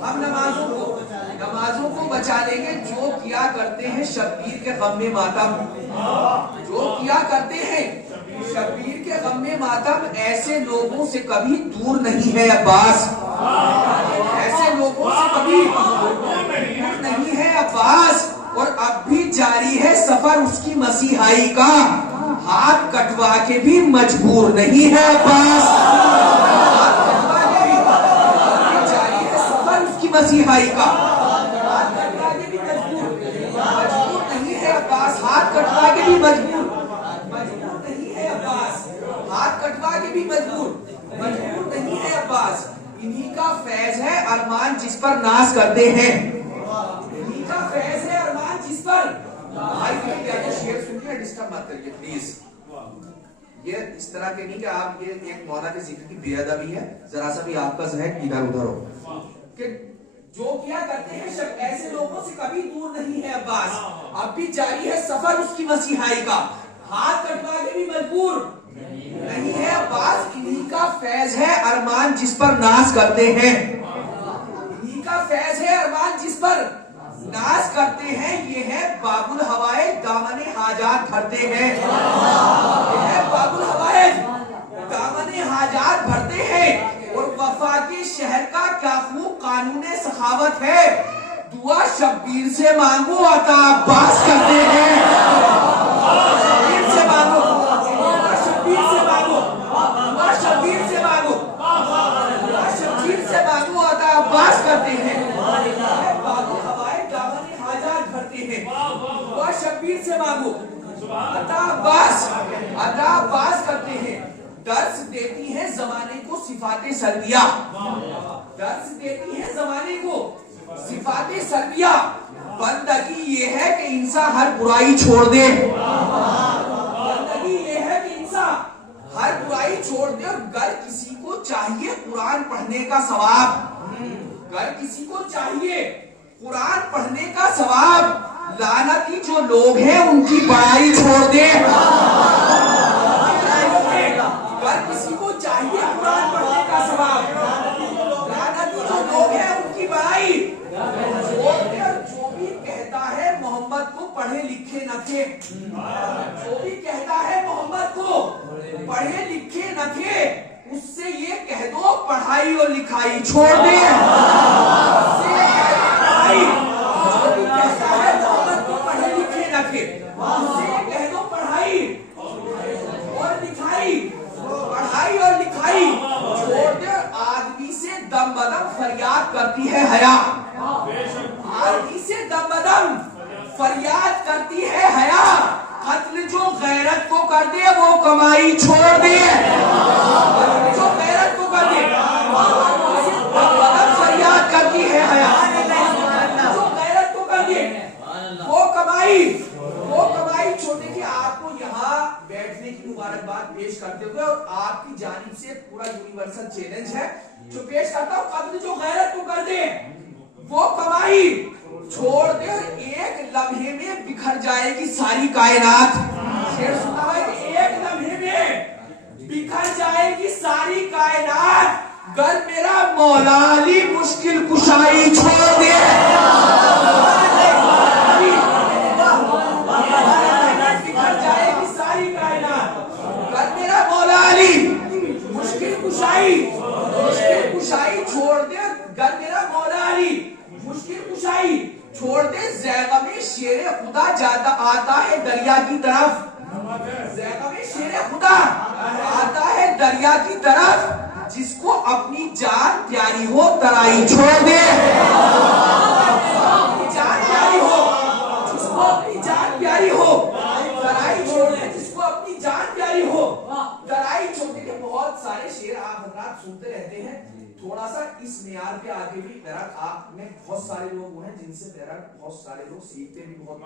हम नमाजों को बचा लेंगे। जो किया करते हैं शब्बीर के गम में मातम, जो किया करते हैं शब्बीर के गम में मातम, ऐसे लोगों से कभी दूर नहीं है अब्बास, ऐसे लोगों से कभी दूर नहीं है अब्बास। और अब भी जारी है सफर उसकी मसीहाई का, हाथ कटवा के भी मजबूर नहीं है अब्बास, हाथ कटवा के भी जारी है सफर उसकी मसीहाई का, हाथ कटवा के भी मजबूर नहीं है अब्बास, हाथ कटवा के भी मजबूर नहीं है अब्बास, हाथ कटवा के भी मजबूर नहीं है अब्बास। इन्हीं का फैज है अरमान जिस पर नाज करते हैं, इन्हीं का फैज है अरमान जिस पर। भाई शेर सुनिए, डिस्टर्ब मत करिए प्लीज। ये इस तरह के नहीं कि आप ये एक मौला के जिक्र की बेअदबी है, जरा सा भी आपका जहन इधर उधर हो कि जो किया करते हैं ऐसे लोगों से कभी दूर नहीं है अब्बास। अब भी जारी है सफर उसकी मसीहाई का, हाथ कटवा के भी मजबूर नहीं है अब्बास। इन्हीं का फैज है अरमान जिस पर नाज करते हैं, इन्हीं का फैज है अरमान जिस पर नाज करते हैं। ये है बाबुल हवाए दामने हाजात भरते हैं, ये है बाबुल हवाए दामने हाजात भरते हैं। और वफा के शहर का क्या खूब कानूने सखावत है, दुआ शब्बीर से मांगो अता अब्बास करते हैं, शब्बीर से मांगो, शब्बीर से मांगो, शब्बीर से मांगो, शब्बीर से मांगो अता अब्बास करते हैं। बाबुल हवाए दामने हाजात भरते हैं, दुआ शब्बीर से मांगो अता अब्बास करते हैं। दर्स देती है जमाने को सिफाते सर्दिया, दर्स देती है जमाने को सिफाते सर्दिया। बंदगी ये है कि इंसान हर बुराई छोड़ दे, बंदगी ये है कि इंसान हर बुराई छोड़ दे। और गर किसी को चाहिए कुरान पढ़ने का सवाब, गर किसी को चाहिए कुरान पढ़ने का सवाब, लानती जो लोग हैं उनकी बड़ाई छोड़ दे। अगर किसी को चाहिए कुरान पढ़ने का सवाब, लानती जो लोग हैं उनकी बड़ाई छोड़ दे। और जो भी कहता है मोहम्मद को पढ़े लिखे न थे, जो भी कहता है मोहम्मद को पढ़े लिखे न थे, उससे ये कह दो पढ़ाई और लिखाई छोड़ दे। दम बदम फरियाद करती है हया, आदमी से दम बदम फरियाद करती है हया। कत्ल जो गैरत को कर दे वो कमाई छोड़ दे, जो गैरत को कर दे दम बदम फरियाद करती है हया, जो गैरत को कर दे वो कमाई छोड़ने की। आपको यहाँ बैठने की मुबारकबाद पेश करते हुए और आप आपकी जानिब से पूरा यूनिवर्सल चैलेंज है जो पेश करता हूं। कद्र जो गैरत को कर दे वो कमाई छोड़ दे और एक लम्हे में बिखर जाएगी सारी कायनात। शेर सुना भाई, एक लम्हे में बिखर जाएगी सारी कायनात, गर मेरा मौला अली मुश्किल कुशाई छोड़ दे। बिखर जाएगी सारी कायनात, गर मेरा मौला अली मुश्किल कुशाई छोड़ दे, गर मेरा मौला अली मुश्किल कुशाई छोड़ दे। ज़ैग़ में शेर खुदा जाता आता है दरिया की तरफ, ज़ैग़ में शेर खुदा आता है दरिया की तरफ, जिसको अपनी जान प्यारी हो तराई छोड़ दे। जान प्यारी हो, जिसको अपनी जान प्यारी हो तराई छोड़ दे, जिसको अपनी जान प्यारी हो तराई छोड़ दे। बहुत सारे शेर आप हज़रात सुनते रहते हैं, थोड़ा सा इस मेयार के आगे भी बैराक आप में बहुत सारे लोग हैं जिनसे बैराक बहुत सारे लोग सीखते भी बहुत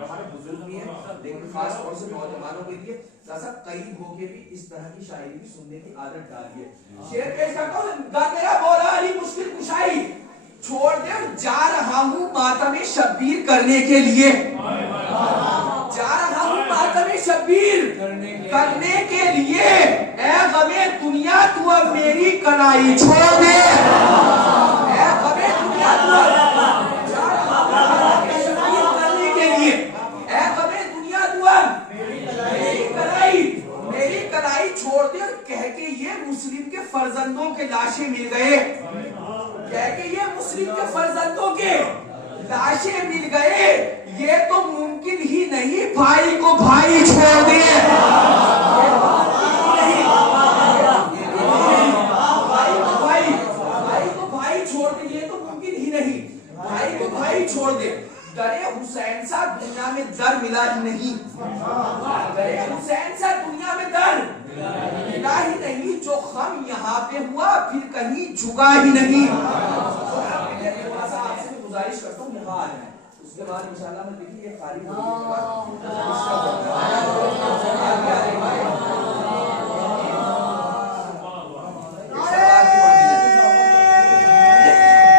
हमारे बुजुर्ग भी हैं, लेकिन खास तौर से नौजवानों के लिए जैसा करीब होके भी इस तरह की शायरी भी सुनने की आदत डालिए। शेर पेश करता हूं, मेरा मौला अली मुश्किल कुशाई छोड़ दे और जा रहा हूं मातमे शब्बीर करने के लिए, जा रहा हूं मातमे शब्बीर करने के लिए। ऐ गमे दुनिया तू अब मेरी कलाई छोड़ दे, ऐ गमे दुनिया तू अब जा रहा हूं मातमे शब्बीर करने के लिए। ऐ गमे दुनिया तू अब मेरी कलाई छोड़ दे और कह के ये मुस्लिम के फर्जंदों के लाशें मिल गए, कह के ये मुस्लिम के फर्जंदों के लाशें मिल गए, ये तो मुमकिन ही नहीं भाई को भाई छोड़ दे। भाई को भाई छोड़ दे, ये तो मुमकिन ही नहीं, भाई को भाई छोड़ दे। दरे हुसैन सा दुनिया में दर मिला ही नहीं, दरे हुसैन सा दुनिया में दर मिला ही नहीं, जो खम यहाँ पे हुआ फिर कहीं झुका ही नहीं। थोड़ा सा आपसे गुजारिश करता हूँ यहाँ आ जाए, उसके बाद इंशाल्लाह मैं देखिए ये खाली मजलिस,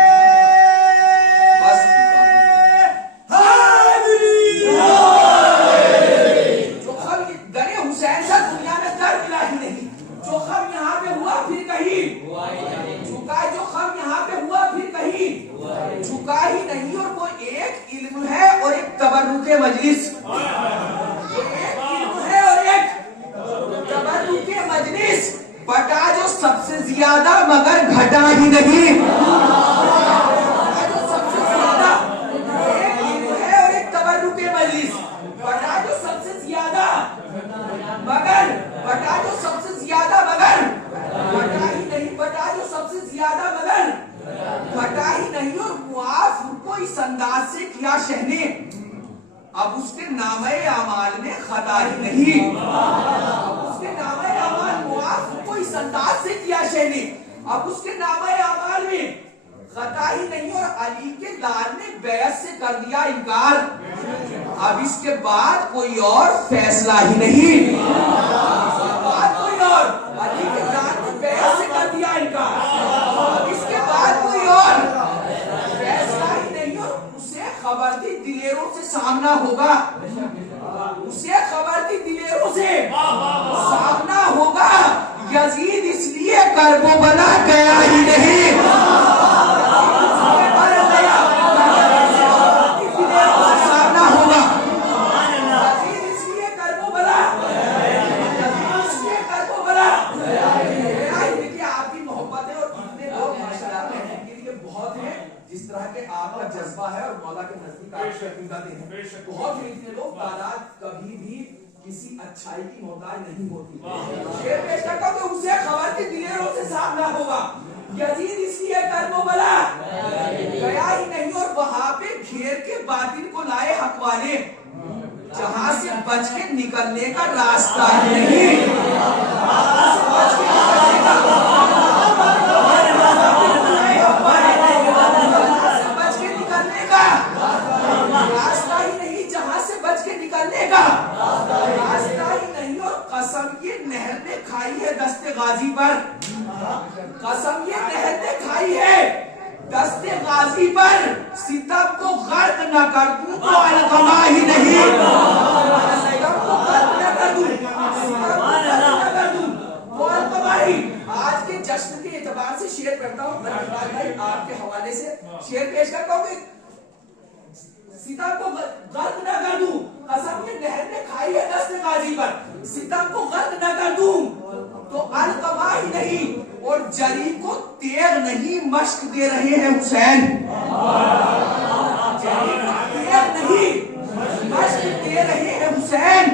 एक इल्म है और एक तबर्रुके मजलिस, बटा जो सबसे ज्यादा मगर घटा ही नहीं। जो सबसे ज्यादा एक इल्म है और एक तबर्रुके मजलिस, बटा जो सबसे ज्यादा मगर बटा जो सबसे ज्यादा मगर घटा ही नहीं, बटा जो सबसे ज्यादा मगर घटा ही नहीं। और मुआफ को इस अंदाज से किया शहने, अब उसके नामे अमाल में खता ही नहीं, अब उसके नामे अमाल मुआफ को इस अंदाज से किया शहने, अब उसके नामे अमाल में खता ही नहीं। और अली के लाल ने बैत से कर दिया इनकार, अब इसके बाद कोई और फैसला ही नहीं, बाद कोई और, अली के लाल ने बैत से कर दिया इनकार, अब इसके बाद कोई और फैसला ही नहीं। और उसे खबर थी दिलेरों से सामना होगा, उसे खबर थी दिलेरों से सामना होगा, यजीद इसलिए कर्बला गया ही नहीं, सामना होगा, यजीद इसलिए कर्बला देखिए आपकी मोहब्बत है और इतने लोग माशाअल्लाह के लिए बहुत है, जिस तरह के आपका जज्बा है और मौला के नजदीक आपकी अकीदत है, बहुत ही इतने लोग, तादाद कभी भी किसी अच्छाई की मोहताज नहीं होती। शेर पेश करता हूं कि उसे खबर के दिलेरों से सामना होगा, यजीद इसलिए कर्बला गया ही नहीं। और वहां पे घेर के बातिल को लाए हक वाले, जहां से बच के निकलने का रास्ता ही नहीं, बच के निकलने का रास्ता ही नहीं, जहां से बच के निकलने का रास्ता ही नहीं। और कसम ये नहर ने खाई है दस्ते गाजी पर, कसम ये नहर ने खाई है दस्ते गाजी पर, सितम को गर्द न कर दूं तो अलकमा ही नहीं, सितम को गर्द न कर दूं, सितम को गर्द न कर दूं तो अलकमा ही। आज के जश्न के एतबार से शेर करता हूँ, भाई आपके हवाले से शेर पेश करता हूँ कि सितम को गर्द न कर दूं, कसम ये नहर ने खाई है दस्ते गाजी पर, सितम को गर्द न कर दूं तो अलकमा ही नहीं, और जरी को तेग नहीं मश्क दे रहे हैं हुसैन, जरी को तेग नहीं मश्क दे रहे हैं हुसैन,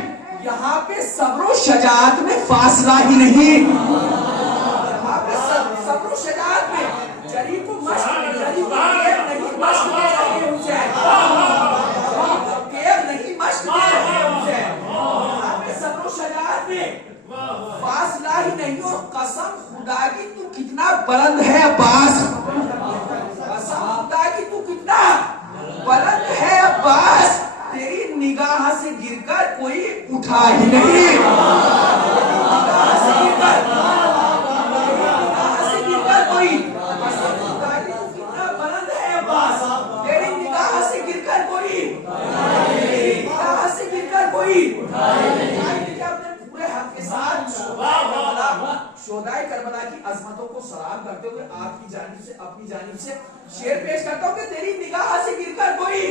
यहाँ पे सब्र शजात में फासला ही नहीं, यहाँ पे सब्र शजात में जरी को तेग नहीं मश्क दे रहे हैं हुसैन, तेग नहीं मश्क दे रहे हैं हुसैन, यहाँ पे सब्र शजात में फासला ही नहीं, और कसम खुदा की तू कितना बुलंद है अब्बास, कसम खुदा की तू कितना बुलंद है अब्बास, तेरी निगाह से गिरकर कोई उठा ही नहीं, निगाह से गिरकर कोई, कसम खुदा की तू कितना बुलंद है अब्बास, तेरी निगाह से गिरकर कोई, तेरी निगाह से गिरकर कोई, शोदाए करबला की अजमतों को सलाम करते हुए आपकी जानिब से अपनी जानिब से शेर पेश करता हूँ कि तेरी निगाह से गिरकर कोई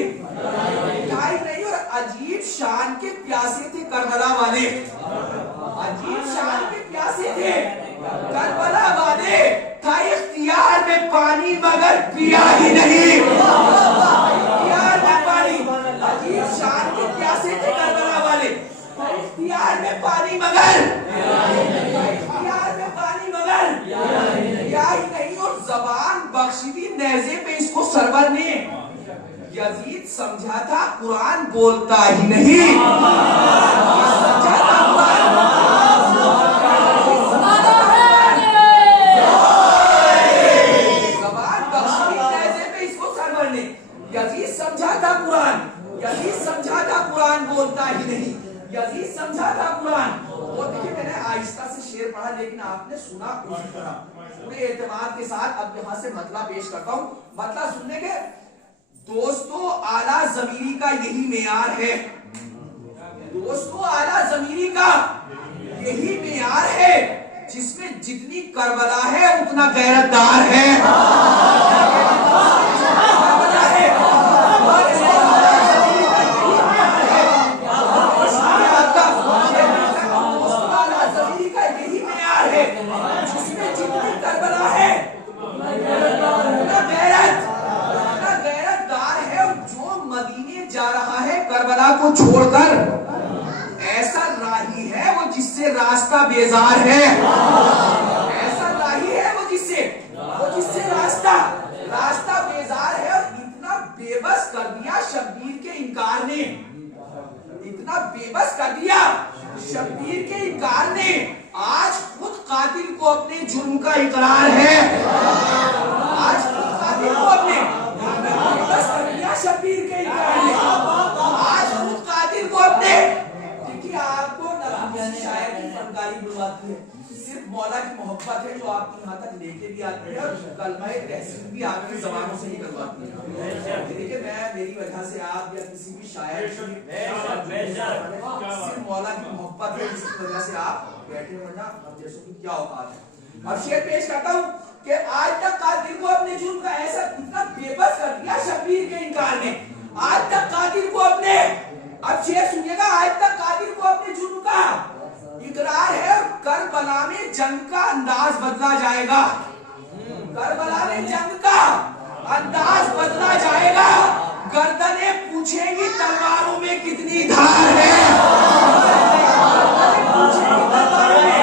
उठाई नहीं, और अजीब शान के प्यासे थे करबला वाले, अजीब शान के प्यासे थे करबला वाले, था इख्तियार में पानी मगर पिया ही नहीं, इख्तियार में पानी, अजीब शान के प्यासे थे करबला वाले, इख्तियार में पानी मगर, इख्तियार में पानी मगर या ही नहीं, और जबान बख्शी दी नेज़े पे इसको सरवर ने, यजीद समझा था कुरान बोलता ही नहीं, समझा था कुरान, जबान बख्शी दी नेज़े पे इसको सरवर ने, यजीद समझा था कुरान, यजीद समझा था कुरान बोलता ही नहीं, यजीद समझा था कुरान। और देखिए मैंने आहिस्ता से शेर पढ़ा लेकिन आपने सुना उसी तरह पूरे एतमाद के साथ। अब यहाँ से मतला पेश करता हूँ, मतला सुनने के दोस्तों, आला ज़मीरी का यही मेयार है, दोस्तों आला ज़मीरी का यही मेयार है, जिसमें जितनी करबला है उतना गैरतदार है, करबला को छोड़कर, ऐसा राही है वो जिससे रास्ता बेजार है, ऐसा राही है वो जिससे रास्ता बेजार है, और इतना बेबस कर दिया शब्बीर के इनकार ने, इतना बेबस कर दिया शब्बीर के इनकार ने, आज खुद कातिल को अपने जुर्म का इकरार है, आज खुद कातिल को अपने बेबस कर दिया शब्बीर के इनकार ने, आज खुद कातिल को अपने, देखिए आपको शायर की फनकारी बुलवाती है, सिर्फ मौला की मोहब्बत है जो आपको यहाँ तक लेके भी आती है, और कलमा तहसीन भी आपकी ज़बानों से ही करवाती है। देखिए मैं मेरी वजह से आप या किसी भी शायर सिर्फ मौला की मोहब्बत है जिसकी वजह से आप बैठे, वरना अब जैसों की क्या औकात है। अब शेर पेश करता हूँ कि आज तक कातिल को अपने जुर्म का ऐसा इतना बेबस कर दिया शब्बीर के इनकार ने, आज तक कातिल को अपने, अब शेर सुनिएगा, आज तक कातिल को अपने जुर्म का इकरार है, और करबला में जंग का अंदाज बदला जाएगा, करबला में जंग का अंदाज बदला जाएगा, गर्दने पूछेंगी तलवारों में कितनी धार है, पूछेंगी तलवारों में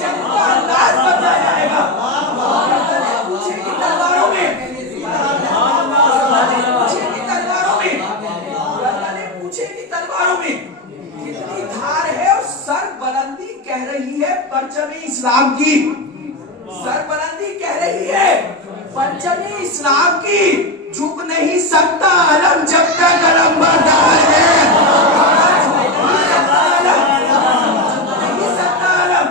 जंग का अंदाज बदला जाएगा, गर्दने पूछेंगी तलवारों में, तलवारों में कितनी धार है, और सर बुलंदी कह रही है परचमे इस्लाम की, सर बुलंदी कह रही है परचमे इस्लाम की, झुक नहीं सकता अलम जब तक अलम बरदार है, झुक नहीं सकता अलम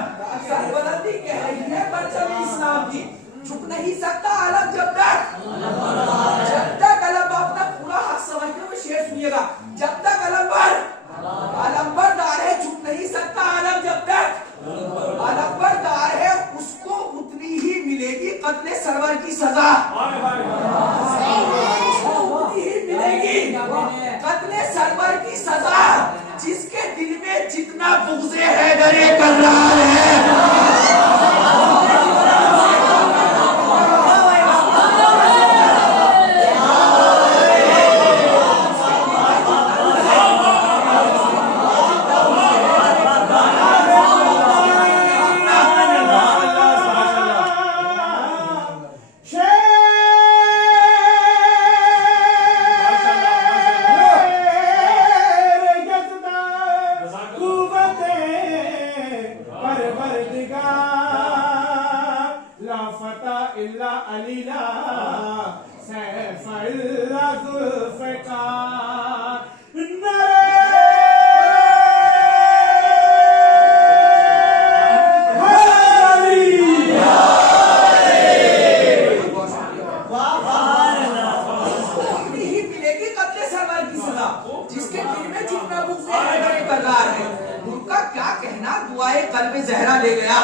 कल्बे ज़हरा ले गया।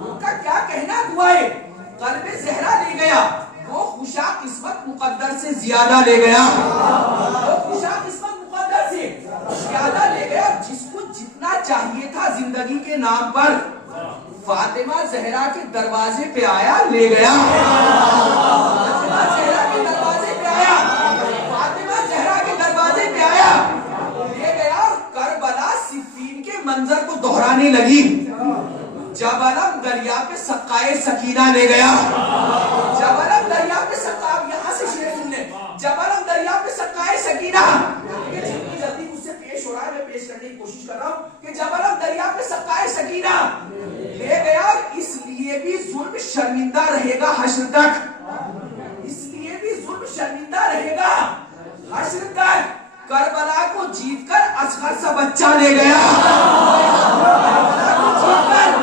उनका क्या कहना हुआ है, कल्बे ज़हरा ले गया, वो खुशा किस्मत मुकद्दर से ज्यादा ले गया, वो खुशा किस्मत मुकद्दर से ज्यादा ले गया। जिसको जितना चाहिए था जिंदगी के नाम पर, फातिमा जहरा के दरवाजे पे आया, ले गया। फातिमा जहरा के दरवाजे पे आया, फातिमा जहरा के दरवाजे पे आया, ले गया। करबला सिफ्फीन के मंजर को दोहराने लगी। जबलम दरिया पे सक्काए सकीना ले गया। जबलम दरिया पे सक्का, यहाँ से शेर सुन ले, जबलम दरिया पे सक्काए सकीना। जितनी जल्दी मुझसे पेश हो रहा है मैं पेश करने की कोशिश कर रहा हूँ कि जबलम दरिया पे सक्काए सकीना ले गया। इसलिए भी जुल्म शर्मिंदा रहेगा हश्र तक, इसलिए भी जुल्म शर्मिंदा रहेगा हश्र तक। करबला को जीतकर असगर सा बच्चा ले गया। करबला को जीतकर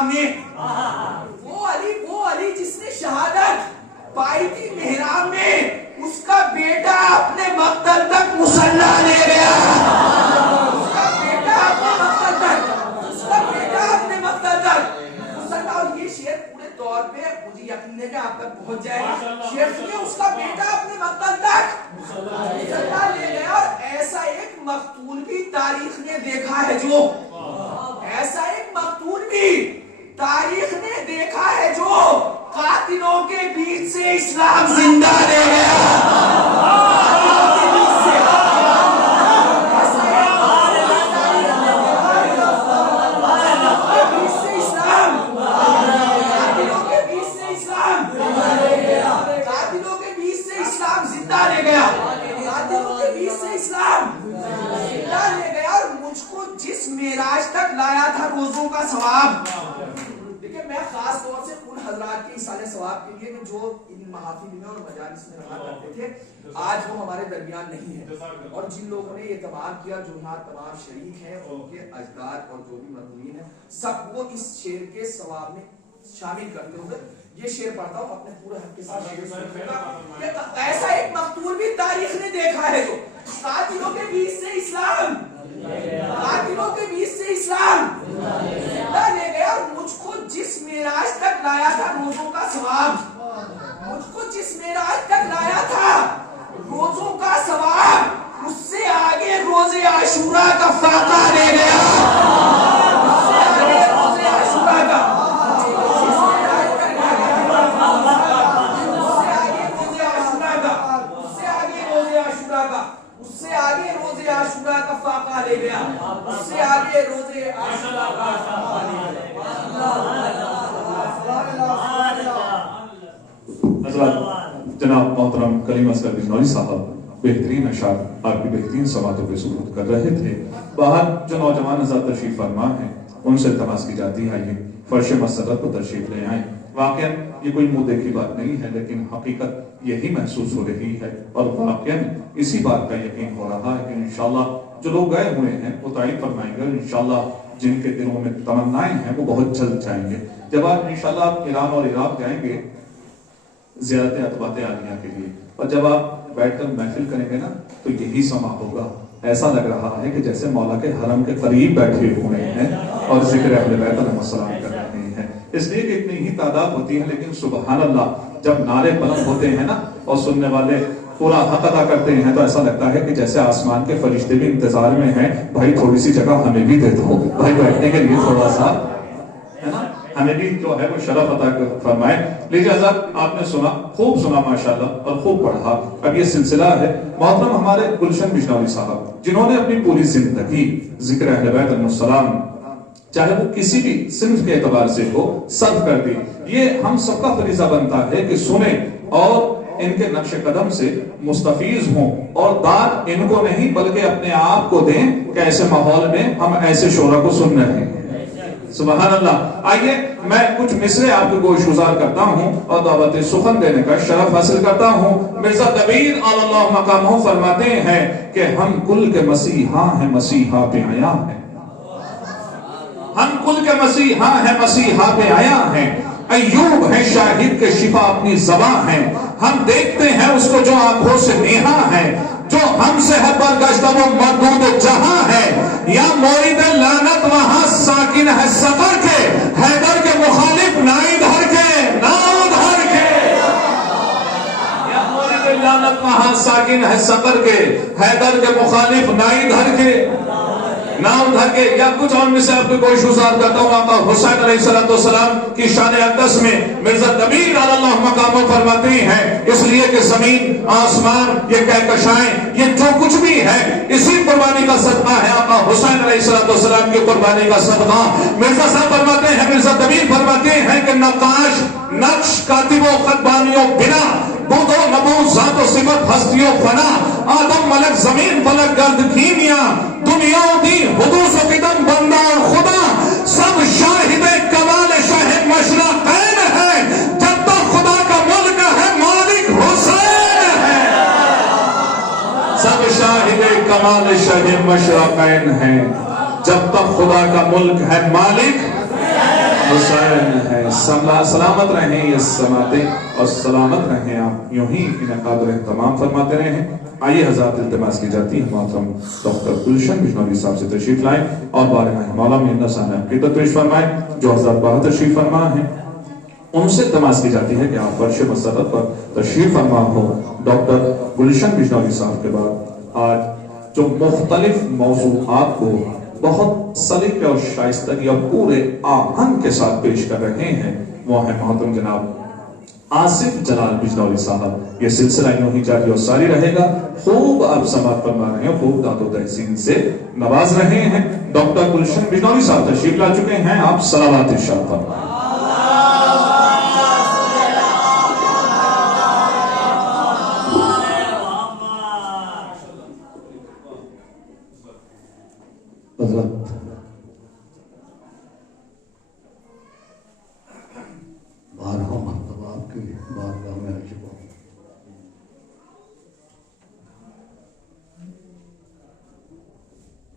में, वो अली जिसने शहादत पाई थी मेहराब में, उसका बेटा अपने मक्तल तक मुसल्ला ले गया। उसका बेटा अपने मक्तल तक, उसका बेटा अपने मक्तल तक मुसल्ला। और ये शेर पूरे तौर पे मुझे यकीन है कि आप तक पहुंच जाएगा। शेर सुनिए, उसका बेटा अपने मक्तल तक मुसल्ला ले गया। और ऐसा एक मकतूल भी तारीख ने देखा है, जो ऐसा एक मकतूल भी तारीख ने देखा है, जो कातिलों के बीच से इस्लाम जिंदा ले गया। कातिलों के बीच से इस्लाम, कातिलों के बीच से इस्लाम, कातिलों के बीच से इस्लाम जिंदा ले गया। कातिलों के बीच से इस्लाम जिंदा ले गया। और मुझको जिस मेराज तक लाया था रोजों का सवाब, देखिए मैं खास तौर से उन हजरात के इसाले सवाब के लिए जो इन महाफिल में और मजालिस में रहा करते थे, आज वो हमारे दरमियान नहीं है। और जिन लोगों ने ये तमाम किया, जो यहाँ तमाम शरीक हैं, उनके अजदाद और जो भी मरहूमीन हैं, सबको इस शेर के सवाब में शामिल करते हुए ये शेर पढ़ता हूँ अपने पूरे हक के साथ। ऐसा एक मकतूल भी तारीख ने देखा है, जो कातिलों के बीच से इस्लाम, कातिलों के बीच से इस्लाम जिंदा ले गया। और मुझको जिस मेराज तक लाया था रोजों का सवाब, मुझको जिस मेराज तक लाया था रोजों का सवाब, उससे आगे रोजे आशूरा का फाका ले गया। उससे आगे रोजे आशूरा का, उससे आगे रोजे आशूरा का फाका ले गया। उससे आगे रोजे आशूरा का फाका ले गया। जनाब मोहतरम कलीम असगर बिजनौरी साहब बेहतरीन अशार आपकी बेहतरीन समातों पे सुरूद कर रहे थे। बाहर जो नौजवान हज़रात तशरीफ फरमा हैं, उनसे तमाश की जाती है ये फर्श मसरत को तशरीफ ले आए। वाकई ये कोई मुंह देखी बात नहीं है, लेकिन हकीकत यही महसूस हो रही है। और वाकई इसी बात का यकीन हो रहा है कि इंशाल्लाह जो लोग गए हुए हैं वो तारीफ फरमाएंगे, इंशाल्लाह जिनके दिलों में तमन्नाएं हैं वो बहुत जल्द जाएंगे। जब आप इंशाल्लाह ईरान और इराक जाएंगे ज़ियारत अतबात आलिया के लिए, और जब आप बैठकर महफिल करेंगे ना, तो यही समा होगा। ऐसा लग रहा है कि जैसे मौला के हरम के करीब बैठे हुए हैं और जिक्र अहले बैत अलैहिस्सलाम कर रहे हैं। इसलिए कि इतनी ही तादाद होती है, लेकिन सुबहान अल्लाह जब नारे बुलंद होते हैं ना और सुनने वाले पूरा हक अदा करते हैं, तो ऐसा लगता है कि जैसे आसमान के फरिश्ते भी इंतजार में हैं, भाई थोड़ी सी जगह हमें भी दे दो, भाई बैठने के लिए थोड़ा सा, है ना, हमें भी जो है वो शरफ अता फरमाए। लीजिए हज़रत, आपने सुना, खूब सुना माशाल्लाह और खूब पढ़ा। अब ये सिलसिला है मोहतरम हमारे गुलशन बिजनौरी साहब, जिन्होंने अपनी पूरी जिंदगी जिक्र अहले बैत अलैहिस्सलाम चाहे वो किसी भी सिंफ के एतबार से हो सर्व कर दी। ये हम सबका फरीजा बनता है कि सुने और इनके नक्श कदम से मुस्तफीज हों, और दाद इनको नहीं बल्कि अपने आप को दें कि ऐसे माहौल में हम ऐसे शोरा को सुन रहे हैं। सुभान अल्लाह। आइए मैं कुछ मिसरे आपको गोशगुजार करता हूँ और दावत सुखन देने का शरफ हासिल करता हूँ। मिर्जा दबीर अल्लाह मकामों फरमाते हैं कि हम कुल के मसीहा हैं, मसीहा पे आया है। हम कुल के मसीहा हैं, मसीहा पे आया है। अय्यूब है शाहिद के शिफा अपनी ज़बां है। हम देखते हैं उसको जो आंखों से नेहा है, जो हमसे है बरगश्ता वो मरदूद जहां है। या मोरिद लानत वहां साकिन है सकर के, हैदर के मुखालिफ ना इधर के ना उधर के। या मोरिद लानत वहां साकिन है सकर के, हैदर के मुखालिफ ना इधर के ना उधर के। या कुछ और में से आपको कोई गुजार करता हूँ। आका हुसैन अलैहिस्सलाम की शान अक़दस में मिर्जा दबीर अल्लाह मकामों फरमाते हैं, इसलिए कि जमीन आसमान ये कहकशाएं ये जो कुछ भी है इसी कुर्बानी का सदका है। आका हुसैन अलैहिस्सलाम की कुर्बानी का सदका। मिर्जा साहब फरमाते हैं, मिर्जा दबीर फरमाते हैं कि नक्काश नक्श कातिबो खतबानियों बिना बुदो नबूत ज़ातो सिफत हस्तियों फना आदम मलक जमीन फलक गर्द कीमिया दुनिया दी हुदूस व किदम बंदा और खुदा सब शाहिदे कमाल शाह मशरक़ैन है। जब तक खुदा का मुल्क है मालिक हुसैन है। सब शाहिदे कमाल शाह मशरक़ैन है। जब तक खुदा का मुल्क है मालिक हुसैन है। सलामत रहें ये समातें और सलामत रहें आप, यूं ही इन्हें कादर तमाम फरमाते रहें। आइए हज़रात इल्तिमास की जाती है मोहतरम डॉक्टर गुलशन बिजनौरी साहब से तशरीफ लाएं और बारगाह मौला में अकीदत पेश फरमाएं जो हज़रत बाहर तशरीफ फरमा है। उनसे इल्तिमास की जाती है कि आप फर्श मसरत पर तशरीफ फरमा हो। डॉक्टर गुलशन बिजनौरी साहब के बाद आज जो मुख्तलिफ मौज़ूआत को बहुत सलीके और शाइस्तगी और पूरे आहंग के साथ पेश कर रहे हैं वो है मोहतरम जनाब आसिफ जलाल बिजनौरी साहब। ये सिलसिला यूं ही जारी और सारी रहेगा। खूब आप समात फरमा रहे हैं, खूब दादो तहसीन से नवाज रहे हैं। डॉक्टर गुलशन बिजनौरी साहब तशरीफ ला चुके हैं, आप सलावत इरशाद फरमाएं।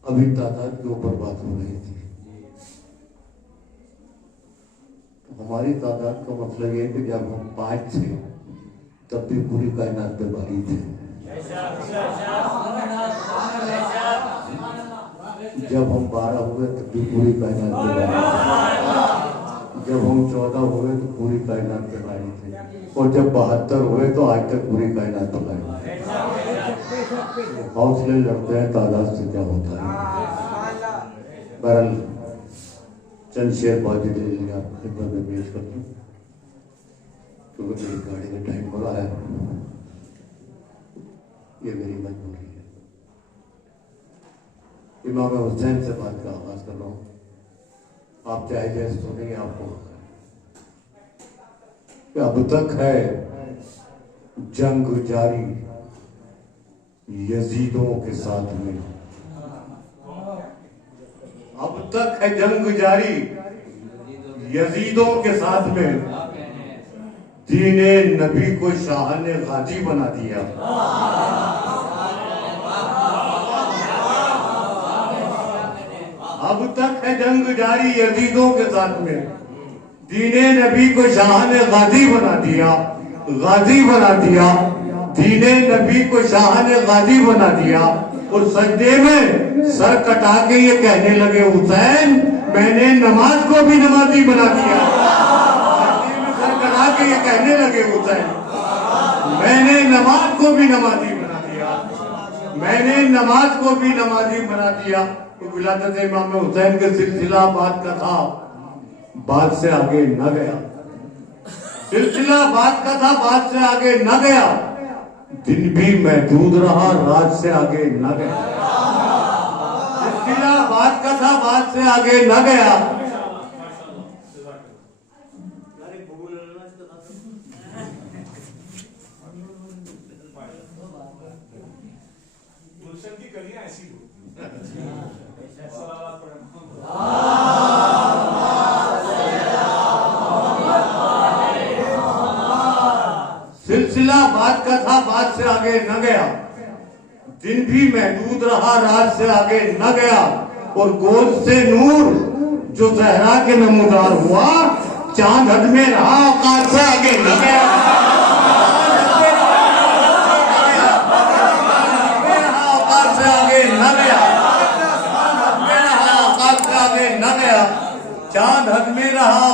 अभी तादाद के ऊपर बात हो रही थी। हमारी तादाद का मतलब ये है कि जब हम 5 थे तब भी पूरी कायनात पे भारी थे। जब हम 12 हुए तब भी पूरी कायनात पे भारी थे। जब हम 14 हुए तो पूरी कायनात पे भारी थे। और जब 72 हुए तो आज तक पूरी कायनात पे भारी थे। हौसले लड़ते हैं तादाद से क्या होता है। बहरहाल चंद शेर बाजी दे लिया खिदमत में पेश कर दूं क्योंकि मेरी गाड़ी का टाइम हो रहा है। ये मेरी मजबूरी है। इमाम हुसैन से बात का आगाज कर रहा हूँ। आप चाहे जैसे सुनेंगे आपको अब तक है जंग जारी यजीदों के साथ में। अब तक है जंग जारी यजीदों के साथ में। दीने नबी को शाह ने गाजी बना दिया। अब तक है जंग जारी यजीदों के साथ में। दीने नबी को शाह ने गाजी बना दिया। गाजी बना दिया। दीने नबी को शाह ने गाजी बना दिया। और सजदे में सर कटा के ये कहने लगे हुसैन मैंने नमाज को भी नमाजी बना दिया। सजदे में सर कटा के ये कहने लगे हुसैन मैंने नमाज को भी नमाजी बना दिया। मैंने नमाज को भी नमाजी बना दिया। तो विलादत इमाम हुसैन के सिलसिला बात का था, बात से आगे न गया। सिलसिला बात का था, बात से आगे न गया। दिन भी महदूद रहा, रात से आगे न गया। सिलसिला बात का था, बात से आगे न गया। गुलशन की कलियां ऐसी होती हैं। बात का था, बात से आगे न गया। दिन भी महदूद रहा, रात से आगे न गया। और गोद से नूर जो जहरा के नमूदार हुआ, चांद हद में रहा, औकात से आगे न गया। औकात से आगे न गया, औकात से आगे न गया। चांद हद में रहा।